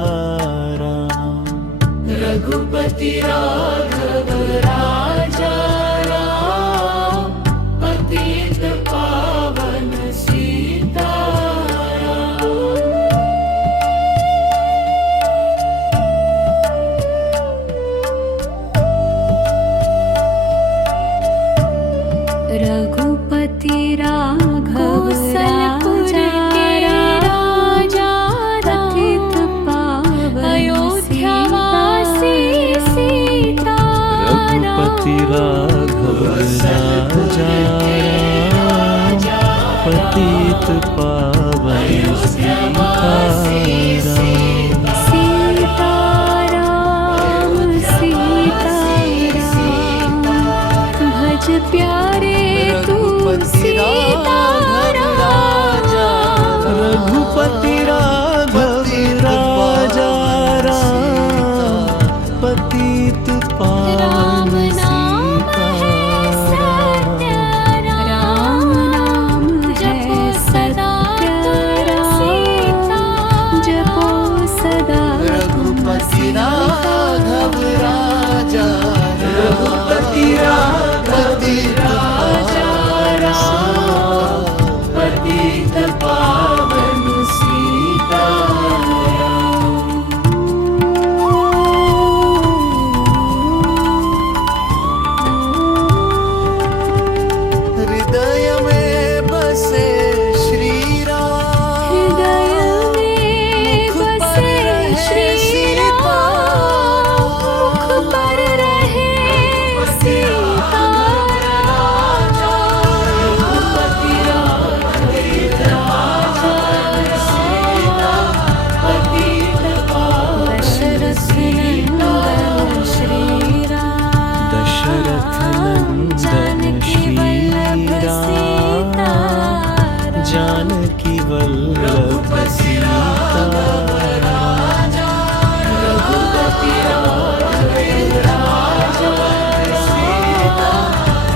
रघुपति राघव राजा राम, पतित पावन सीताराम। रघुपति राघव राजा राम, पतित पावन सीताराम। सीताराम सीताराम भज प्यारे तू सीताराम। रघुपति राघव राजा राम, पतित पावन सीताराम। राम नाम है सत्य, जपो सदा रघुपति राघव राजा रघुपति राघव राजा राम, पतित पावन सीताराम। हृदय में बसे श्री राम, हृदय में बसे श्री राम, मुख पर रहे सीताराम। रघुपति राघव राजा राम, पतित पावन दशरथ नंदन श्री राम, दशरथ नंदन श्री राम, जानकी वल्लभ सीताराम। रघुपति राघव राजा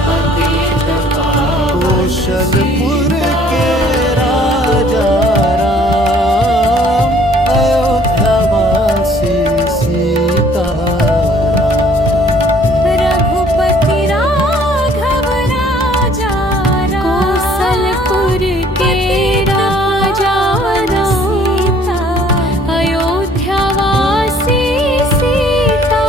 पतित पावन कौशलपुर के राजा राम, अयोध्यावासी सीताराम। रघुपति राघव राजा राम, कौशलपुर के राजा राम, अयोध्यावासी सीताराम।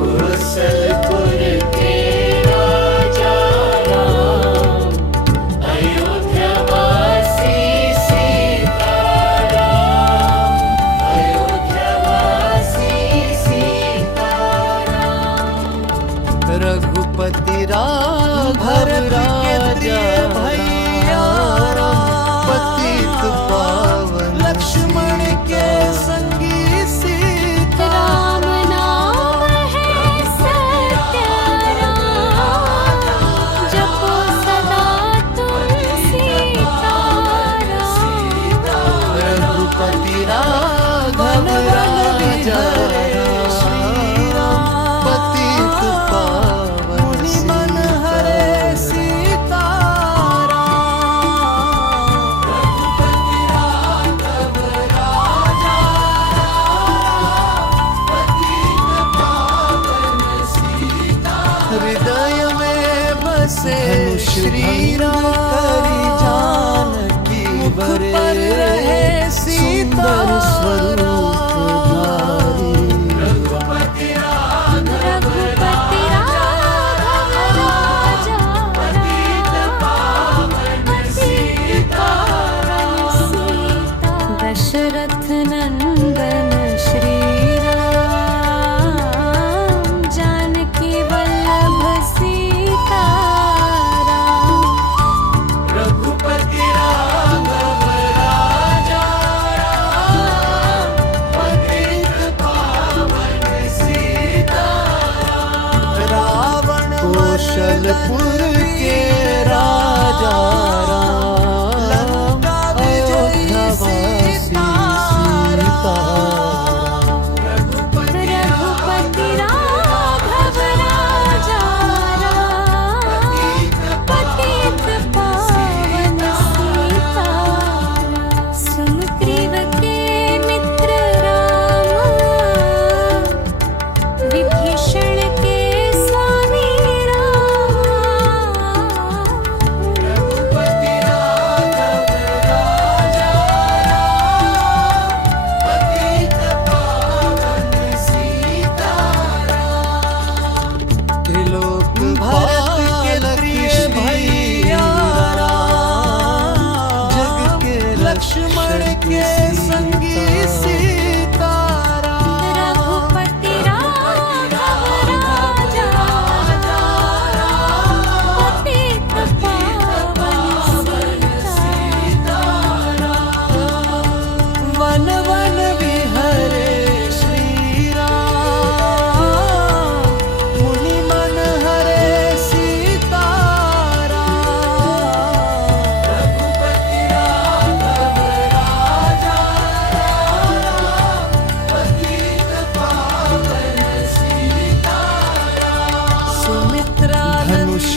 कौशलपुर के राजा राम, अयोध्यावासी सीताराम। अयोध्यावासी सीताराम। रघुपति राघव राजा भैया राम, पतित पावन लक्ष्मण के संगी सीता। राम नाम है सत्य, जपो सदा तुम सीताराम। रघुपति राघव राजा श्री राम, पतित पावन मन हरे सीताराम। रघुपति राघव राजा पतित पावन सीताराम। हृदय में बसे श्री राम, जानकी बरे रहे सुंदर स्वरूप धारी। रघुपति राघव रघुपति राघव राजा पतित पावन सीताराम। दशरथ नंदन श्री राम, जानकी वल्लभ सीताराम। रघुपति राघव राजा राम, पतित पावन सीताराम। रावण कौशलपुर के राजा राम, अयोध्यावासी सीताराम। रघुपति राघव राजा राम, पतित पावन सीताराम। सुग्रीव के मित्र राम, विभीषण के स्वामी राम,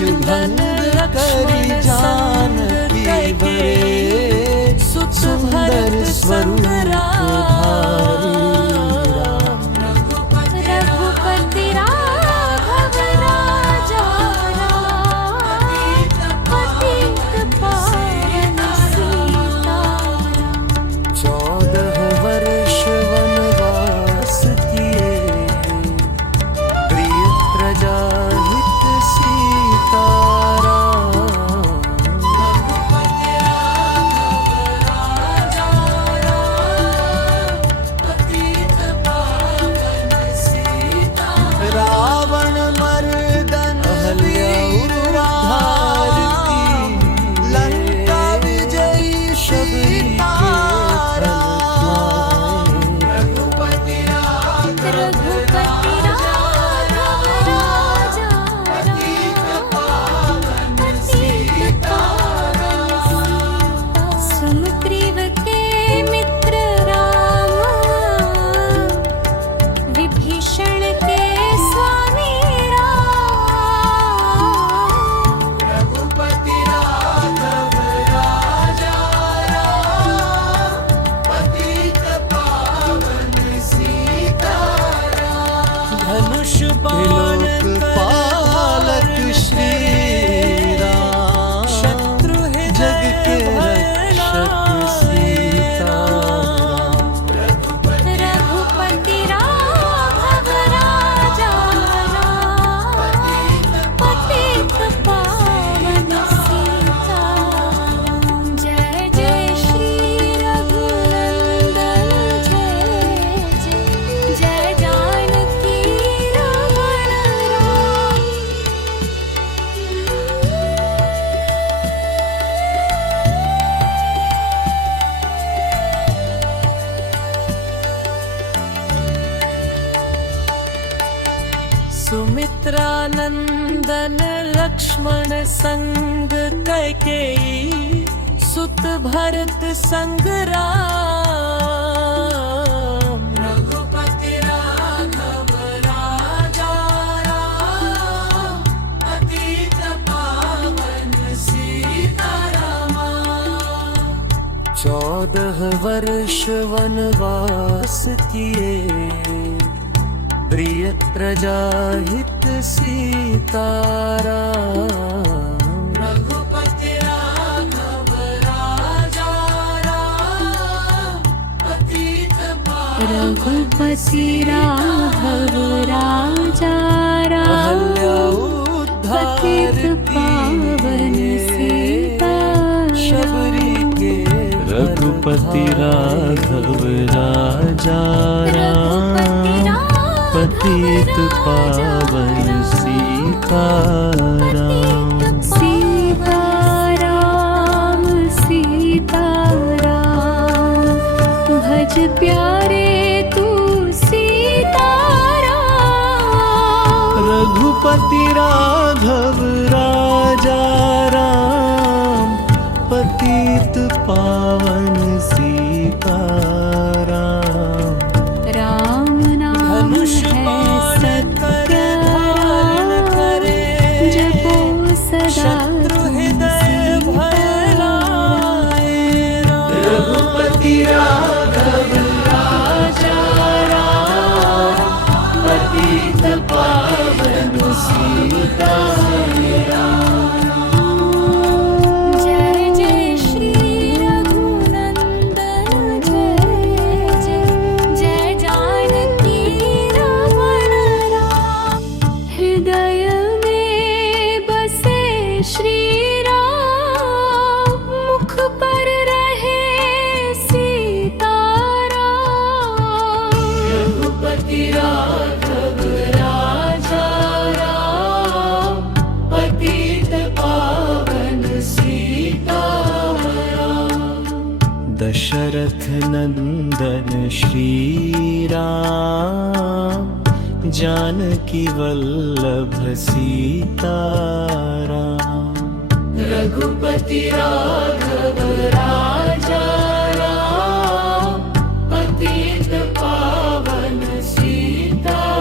भंग करी जानकी भरे सुंदर स्वरूप धारी रघुपति राघव राजा राम, पतित पावन सीताराम। 14 वर्ष वनवास किए, प्रिय प्रजा हित सीताराम। रघुपति राघव राजा राम, पतित पावन सीताराम। रावण मर्दन वीर उद्धार की, लंका विजयी सीताराम। रघुपति राघव रघुपति राघव राजा पतित पावन पतित पावन सुग्रीव के मित्र राम, विभीषण के स्वामी राम। रघुपति राघव राजा राम, पतित पावन सीताराम। धनुष बाण पालक श्री राम, शत्रु जग के रक्षक सीताराम। रघुपति राघव राजा राम, पतित पावन सीताराम। जय जय श्री रघुनंदन, जय जय जय जानकी रमण राम। सुमित्रा नंदन लक्ष्मण संग कैकेयी, सुत भरत संग राम। रघुपति राघव राजा राम, पतित पावन सीताराम। 14 वर्ष वनवास किए, प्रिय प्रजा हित सीताराम। रघुपति राघव राजा राम, पतित पावन रघुपति राघव राजा राम, पतित पावन सीताराम। शबरी के रघुपति राघव राजा राम, पतित पावन सीताराम। सीताराम सीताराम, भज प्यारे तू सीताराम। रघुपति राघव राजा राम, पतित पावन सीताराम। राम नाम है सत्य राम, जपो सदा तुम रघुपति राघव राजा राम, पतित पावन सीताराम। जय जय श्री रघुनंदन, जय जय जय जानकी रमण राम। हृदय में बसे श्री राम, मुख पर रहे सीताराम। रघुपति राघव राजा राम, पतित पावन सीताराम। दशरथ नंदन श्री राम, जानकी वल्लभ सीताराम। रघुपति राघव राजा राम, पतित पावन सीताराम।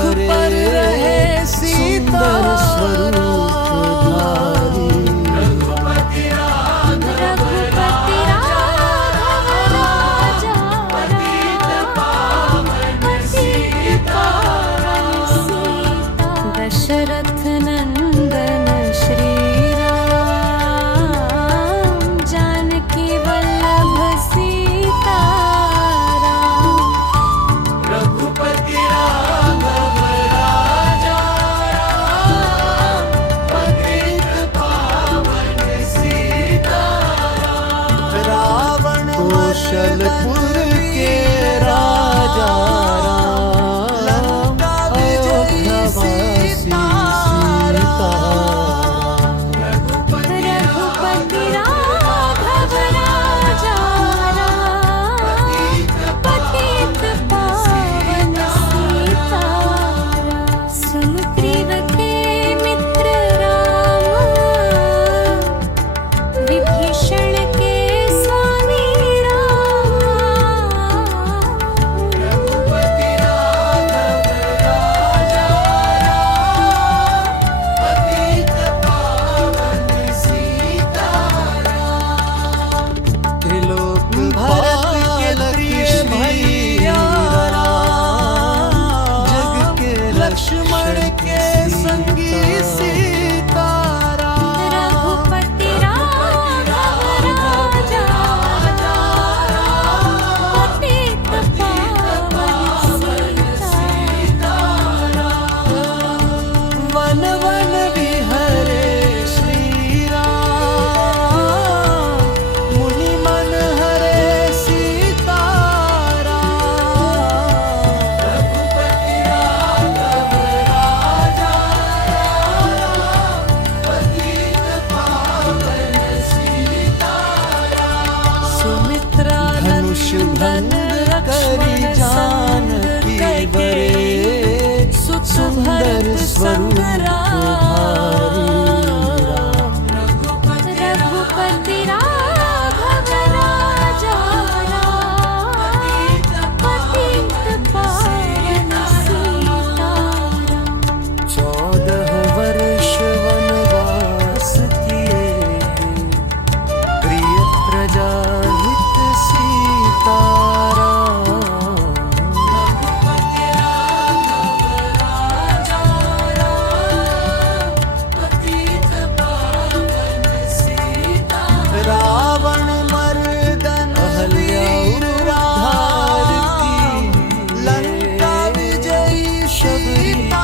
पर रहे सीता स्वरूप धारी। रघुपति राघव रघुपति राघव राजा पतित पावन सीताराम। दशरथ नंदन श्री राम जानकी वल्लभ सीताराम। रघुपति राघव राजा राम पतित पावन सीताराम। रावण कौशलपुर के राजा राम, लंका विजयी अयोध्यावासी सीताराम। रघुपति रघुपति राघव राजा राम पतित पावन सीताराम। सुग्रीव के मित्र राम विभीषण के स्वामी राम। रघुपति राघव राजा राम पतित पावन सीताराम। त्रिलोक भारत के प्रिय भैया राम, जग के लक्ष्मण के संगी सीताराम। रघुपति राघव राजा राम पतित पावन सीताराम। वन वन विहरे श्री राम, मुनि मन हरे सीताराम। रघुपति राघव राजा राम पतित पावन सीताराम। सुमित्रा धनुष भंग करी जानकी वरे, सुंदर स्वरूप धारी। रघुपति राघव राजा राम पतित पावन सीताराम। 14 वर्ष वनवास किए, प्रिय प्रजा हित सीताराम। रघुपति राघव राजा राम पतित पावन सीताराम। रावण मर्दन वीर राम, लंका विजयी सीताराम।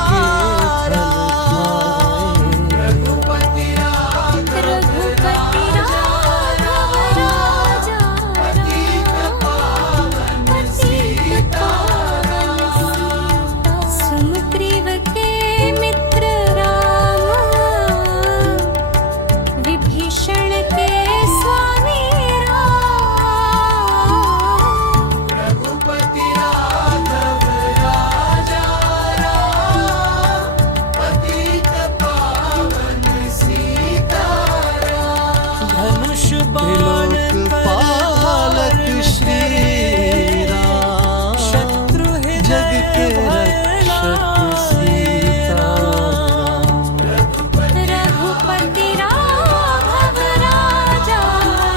रघुपति राघव रघुपति राघव राजा पतित पावन सीताराम। सुग्रीव के मित्र राम विभीषण के स्वामी राम। रघुपति राघव राजा राम पतित पावन सीताराम। धनुष बाण त्रिलोक कर पालक श्री राम, शत्रु जग के रक्षक सीताराम। रघुपति राघव राजा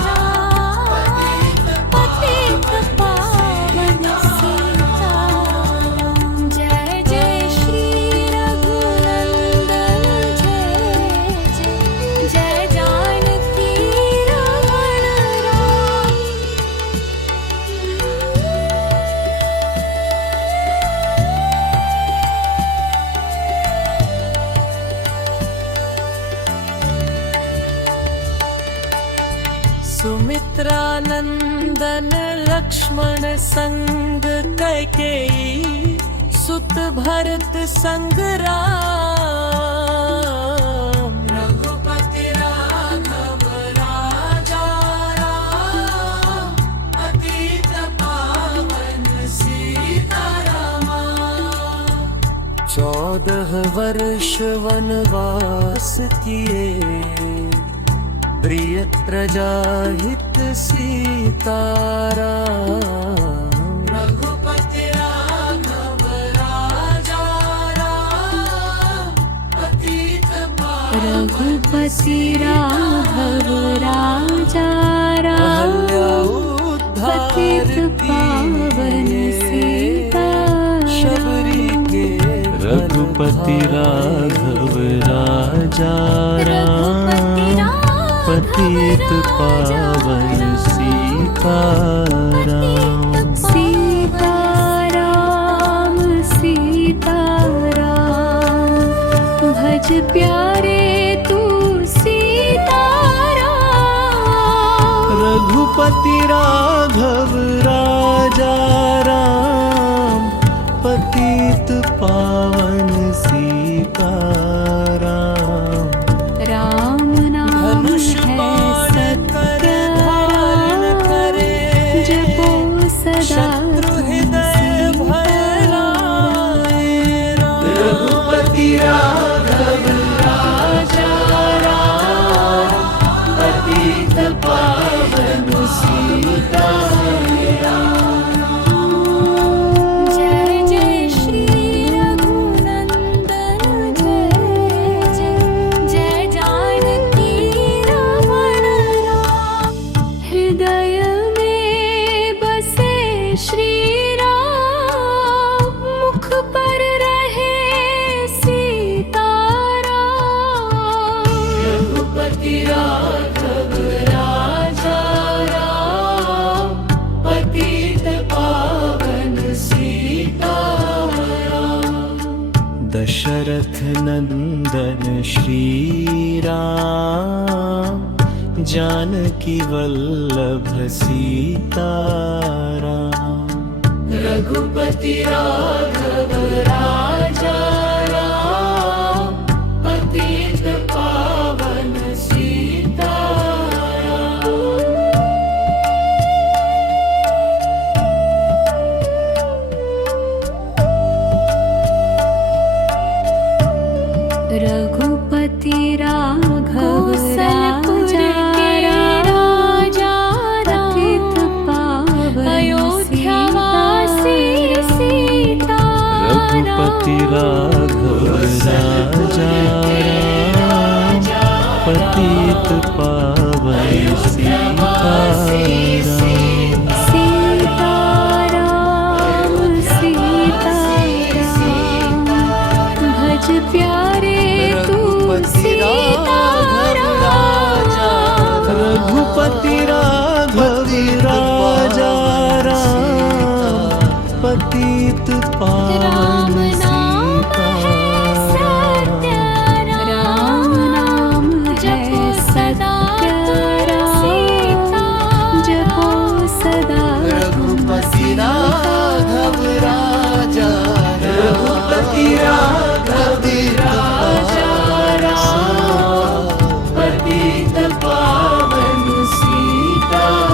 राम पतित पावन सीताराम। जय जय श्री रघुनंदन जय जय जय जानकी रमण राम। सुमित्रा नंदन लक्ष्मण संग कैकेयी, सुत भरत संग राम। रघुपति राघव राजा राम पतित पावन सीताराम। 14 वर्ष वनवास किए, प्रिय प्रजा हित सीताराम। रघुपति राघव राजा रघुपति राघव राजा राम पतित पावन सीता शबरी के रघुपति राघव राजा राम पतित पावन सीताराम। सीताराम सीताराम भज प्यारे तू सीताराम। रघुपति राघव राजा राम पतित पावन सीताराम। राम नाम धनुष है बाण कर धारण करे जपो सदा शत्रु हृदय भय लाए राम। रघुपति राघव राजा राम पतित पावन सीताराम। जय जय श्री रघुनंदन जय जय जय जानकी रमण राम। हृदय में बसे श्री राम मुख पर रहे सीताराम। रघुपति राघव राजा राम पतित पावन सीताराम। दशरथ नंदन श्री राम जानकी वल्लभ सीताराम। रघुपति राघव राजा राम पतित पावन सीताराम। रघुपति राघव राजा राजा पतित पावन अयोध्यावासी सीता। रघुपति राघव राजा राम पतित पावन सीताराम। सीताराम सीताराम भज प्यारे तू सीताराम। रघुपति राघव राजा राम पतित पावन सीताराम। राम नाम है सत्य सीता जपो सदा। रघुपति राघव राजा रघुपति राघव राजा राम पतित पावन सीताराम।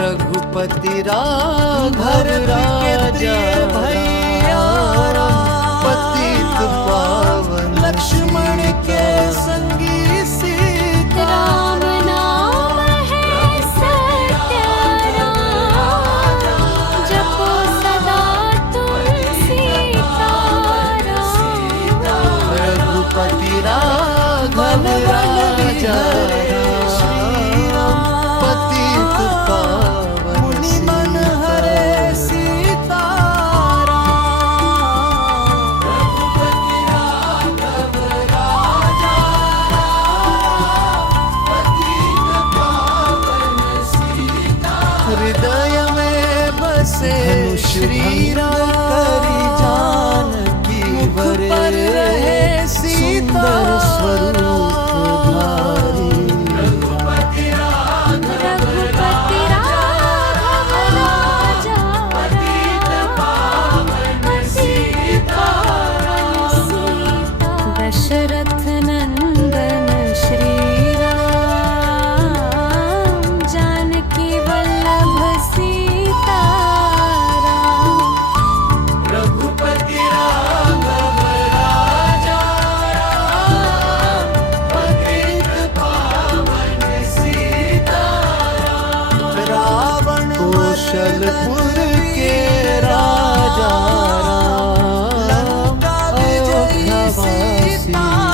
रघुपति राघव राजा भैया पतित पावन लक्ष्मण के संगी सीता राम नाम है सत्य राम जपो सदा तुलसी रघुपति राघव राजा पतित पावन मुनि मन हरे सीताराम रघुपति राघव राजा पतित पावन सीता हृदय में बसे श्री राम जानकी पर वरे रहे सीता सुंदर स्वरूप धारी रघुपति रघुपति राघव राजा पतित पावन सीता दशरथ नंदन श्री राम जानकी वल्लभ सीताराम रघुपति राघव राजा पतित पावन सीता रावण कौशलपुर के राजा राम अयोध्यावासी सीताराम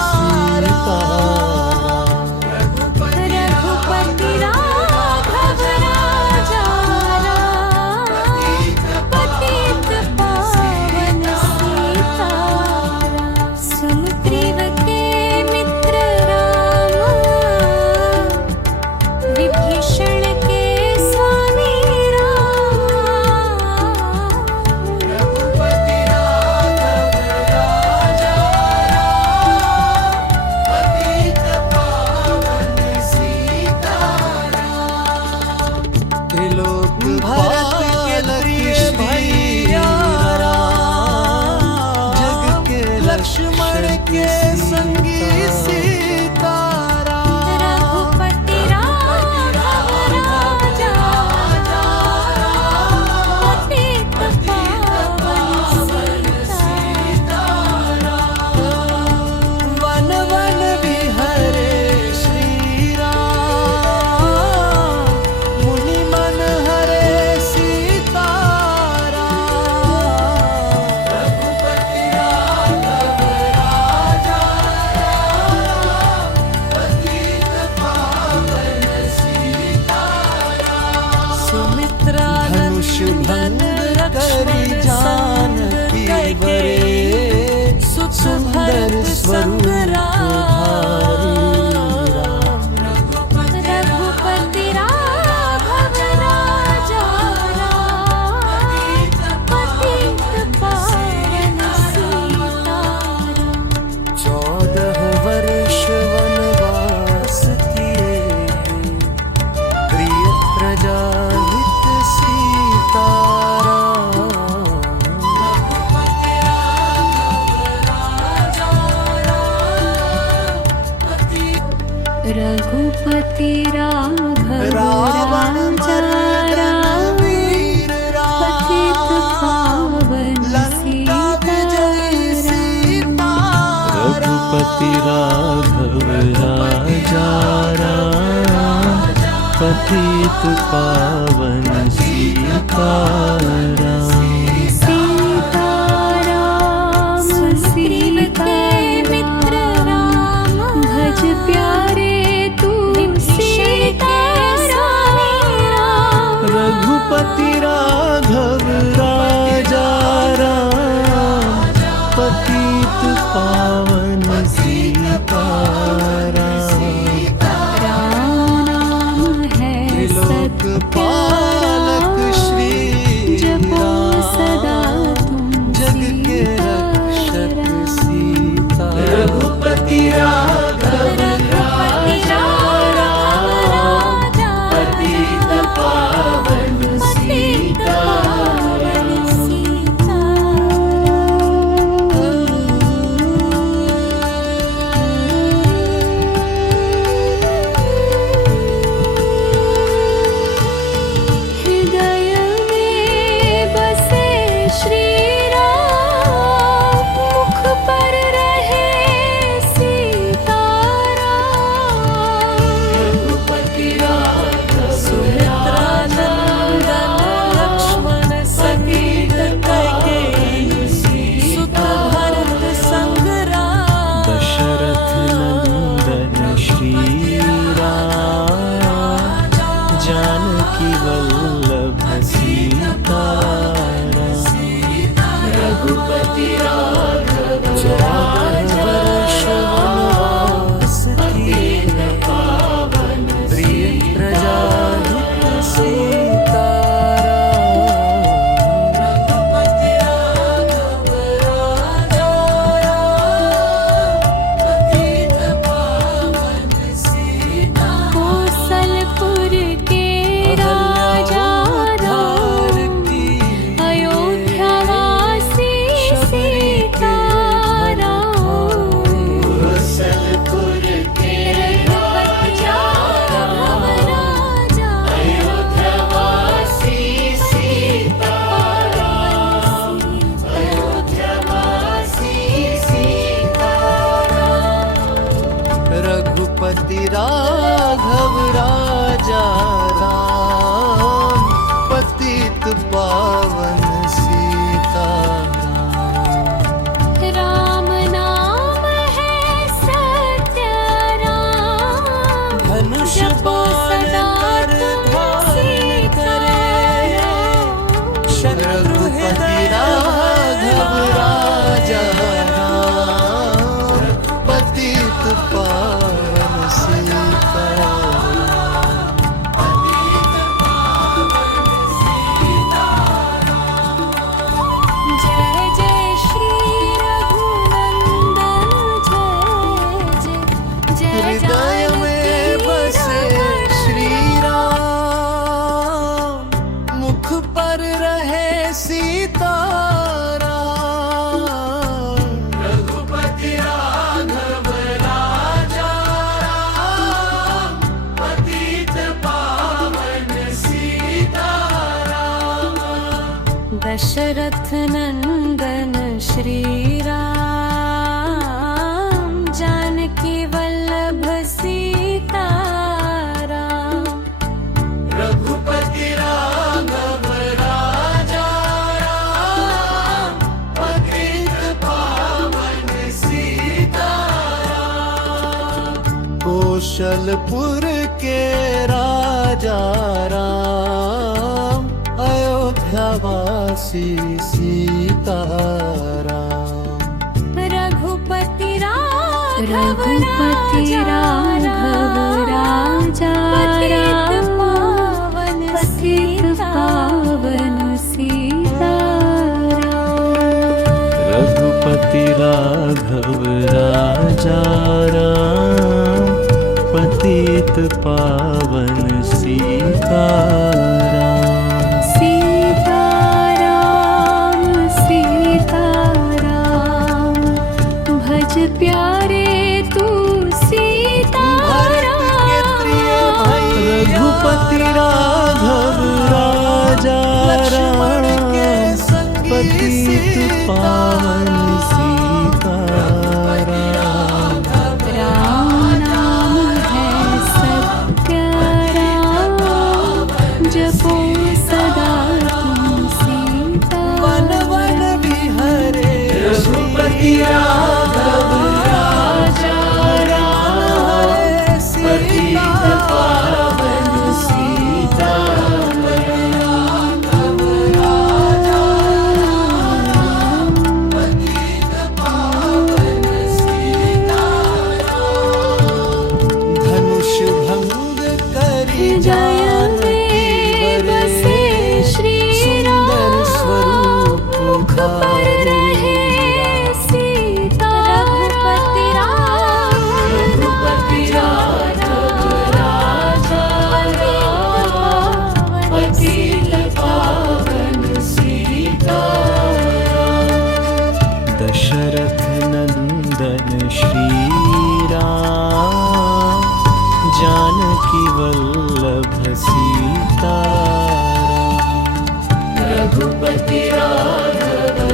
रघुपति राघव राजा पतित पावन सीताराम सुग्रीव के मित्र राम विभीषण के स्वामी राम रघुपति राघव राजा पतित पावन सीता त्रिलोक भरत के प्रिय भैया जग के लक्ष्मण के संगी सीताराम रघुपति राघव राजा पतित पावन सीताराम वन वन विहरे श्री राम मुनि मन हरे सीताराम रघुपति राघव राजा पतित पावन सीता सुमित्रा धनुष भंग करी जानकी वरे सुंदर स्वरूप धारी रघुपति राघव राजा पतित पावन सीताराम 14 वर्ष वनवास किए प्रिय प्रजा हित सीताराम रघुपति राघव रावण राजा वीर पतित पावन लंका विजय सीताराम रघुपति राघव राजा राम पतित पावन सीताराम सीताराम सुग्रीव के मित्र राम भज प्यारे तू सीताराम रघुपति राघव राजा राम पतित पावन सीताराम राम नाम है त्रिलोक सत्य पालक श्री जपो राम सदा तुम जग के रक्षक सीता रघुपति राघव रघुपति राघव राजा पतित पावन सीता पावन सीताराम रघुपति राघव राजा वर्ष वनवास पतित पावन प्रिय प्रजाहित सीताराम। रघुपति राघव राजा पतित पावन सीताराम। कौशलपुर के राजा अहल्यावतार राम, की अयोध्यावासी सीताराम। कौशलपुर के राजा राजा अयोध्यावासी सीताराम। अयोध्यावासी सीताराम। रघुपति राघव राजा राम पतित पावन सीताराम। राम नाम है सत्य राम, धनुष जपो बाण सदा कर तुम धारण करे। सीताराम। रघुपति राघव राजा राम पतित पावन सीताराम। जय जय श्री रघुनंदन, जय जय जय हृदय में बसे श्री राम, मुख पर रहे सीताराम। रघुपति राघव राजा राम पतित पावन सीताराम। दशरथ नंदन श्री राम, जानकी वल्लभ सीताराम। रघुपति राघव राजा राम पतित पावन सीताराम। कौशलपुर के राजा राम अयोध्यावासी सीताराम। रघुपति राघव राजा पतित पावन सीताराम। रघुपति राघव राजा राम पतित पावन सीताराम। सीताराम सीताराम, भज प्यारे तू सीताराम। रघुपति राघव राजा लक्ष्मण के राम संगी पतित पावन सीताराम। राम नाम है सत्य राम, जपो सदा तुम वन सीताराम। वन विहरे रघुपति राघव राजा राम पतित पावन सीताराम। राघव राजा राम पतित पावन सीताराम। धनुष भंग करी जय जानकी में वरे। बसे श्री सुंदर राम, स्वरूप मुख पर रहे सीताराम। रघुपति राघव राजा राम पतित पावन सीताराम। दशरथ नंदन श्री राम जानकी वल्लभ सीताराम। रघुपति राघव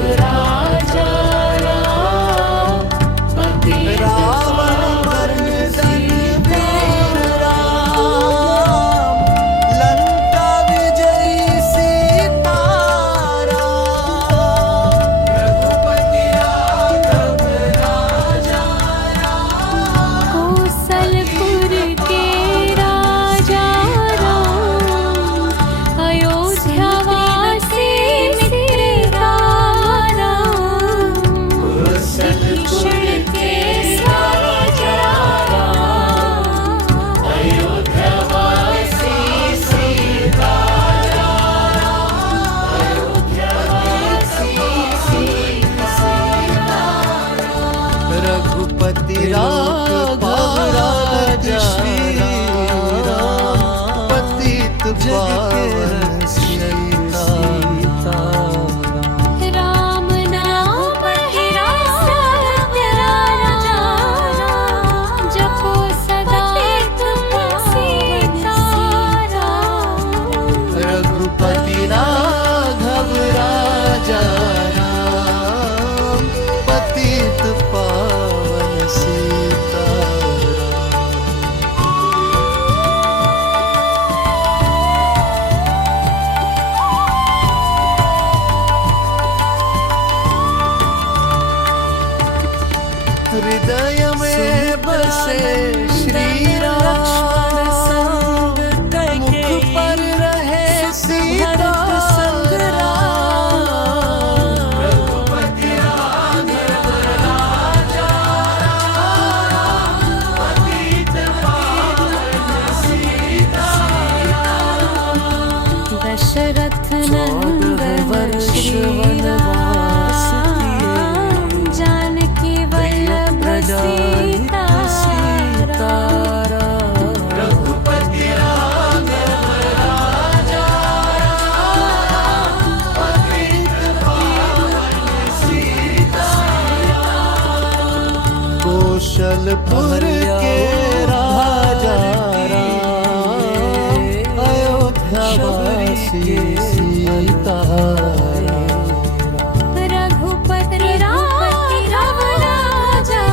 मथुर के राजा राम, अयोध्या वासी सीताराम। रघुपति राघव राजा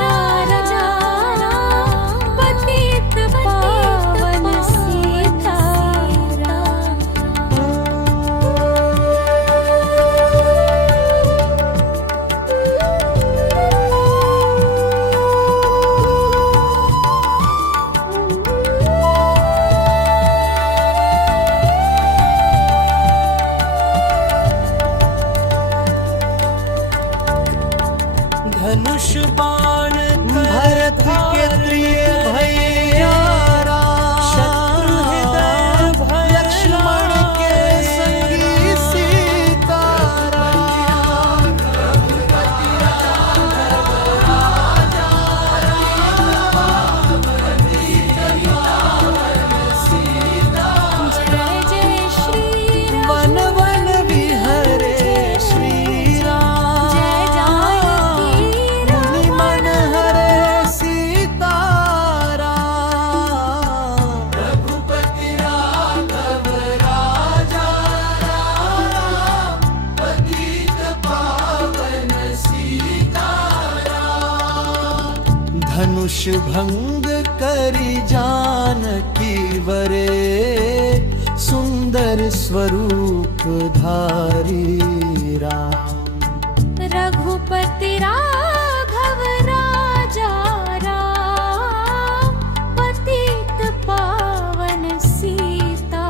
राम, पतित पावन सीताराम। धनुष बाण भरत के प्रिय भैया राम, शत्रु हृदय लक्ष्मण के संगी सीताराम। जय जय श्री राम, वन वन विहरे श्री राम, जय जानकी मुनि मन हरे सीताराम। रघुपति राघव राजा राम, पतित पावन सीताराम। धनुष भंग करी जानकी वरे, सुंदर स्वरूप धारी राम। रघुपति राघव राजा राम, पतित पावन सीताराम।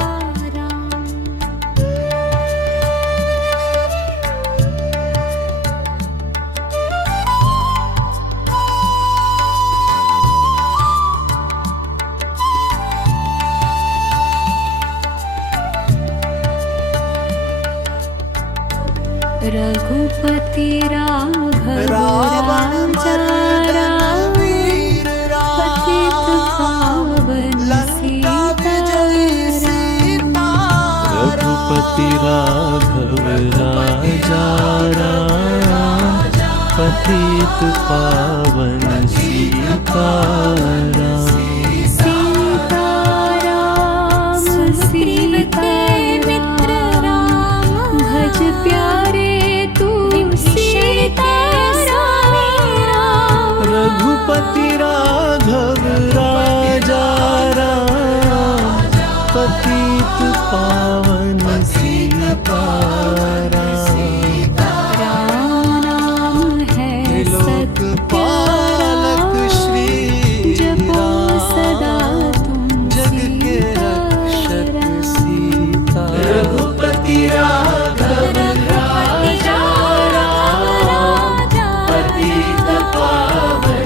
रघुपति राघव रावण राजा मर्दन वीर पतित राम, पावन लंका विजयी सीताराम। रघुपति राघव राजा राम, पतित पावन सीताराम। सीताराम सुग्रीव के मित्र राम, भज प्यारे तू सीताराम। रघुपति राघव राजा राम, पतित पावन सीताराम। राम नाम है त्रिलोक सत्य पालक श्री जपो सदा राम, तुम जग के रक्षक सीताराम। रघुपति राघव राजा राम, पतित पावन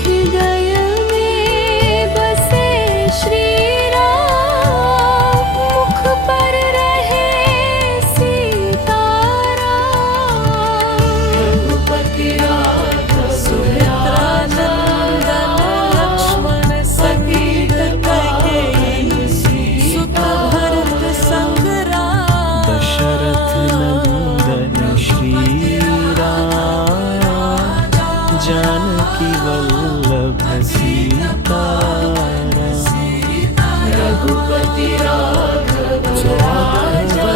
हृदय में बसे श्री राम, मुख पर रहे सीताराम। रघुपति राघव सुमित्रा नंदन लक्ष्मण सहित कैकेयी सुत भरत संग राम। दशरथ नंदन श्री राम, जानकी वल्लभ सीताराम। रघुपति राघव राजा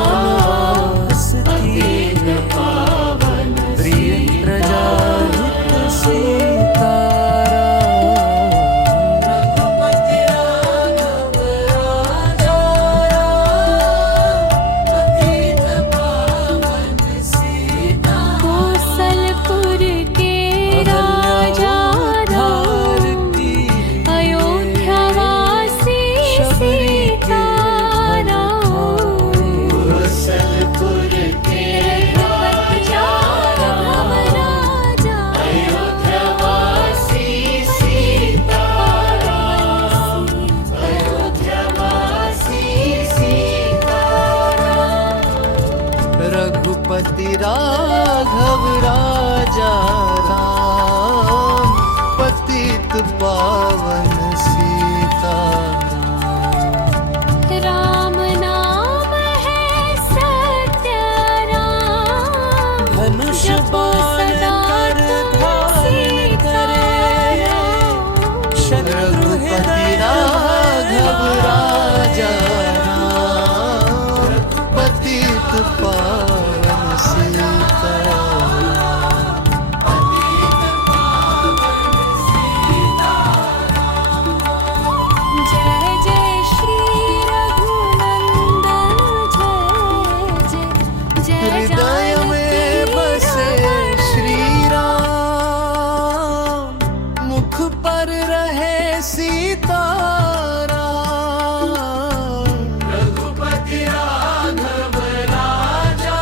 वनवास पतित पावन प्रिय प्रजाहित सीताराम। रघुपति राघव राजा पतित पावन सीताराम। कौशलपुर के राजा राम, अयोध्या वासी सीताराम। कौशलपुर के राजा राघव राजा, अयोध्या वासी सीताराम। अयोध्या वासी सीताराम। रघुपति राघव राजा राम, पतित पावन सीता राम नाम है सत्य राम धनुष जपो बाण सदा कर तुम धारण करे शत्रु रघुपति हृदय राघव राजा राम पतित पावन सीता जय जय श्री रघुनंदन जय जय जय हृदय में बसे श्री राम मुख पर रहे सीता राम रघुपति राघव राजा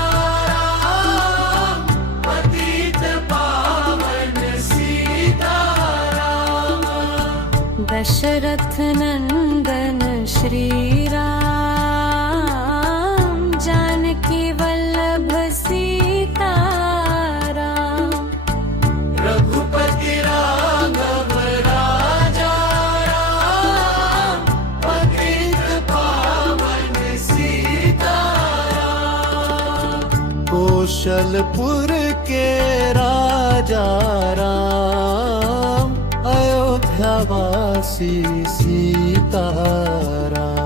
राम पतित पावन सीताराम दशरथ नंदन श्री राम जानकी वल्लभ सीता राम रघुपति राघव राजा राम पतित पावन सीताराम कौशलपुर के राजा राम अयोध्या वासी सीता राम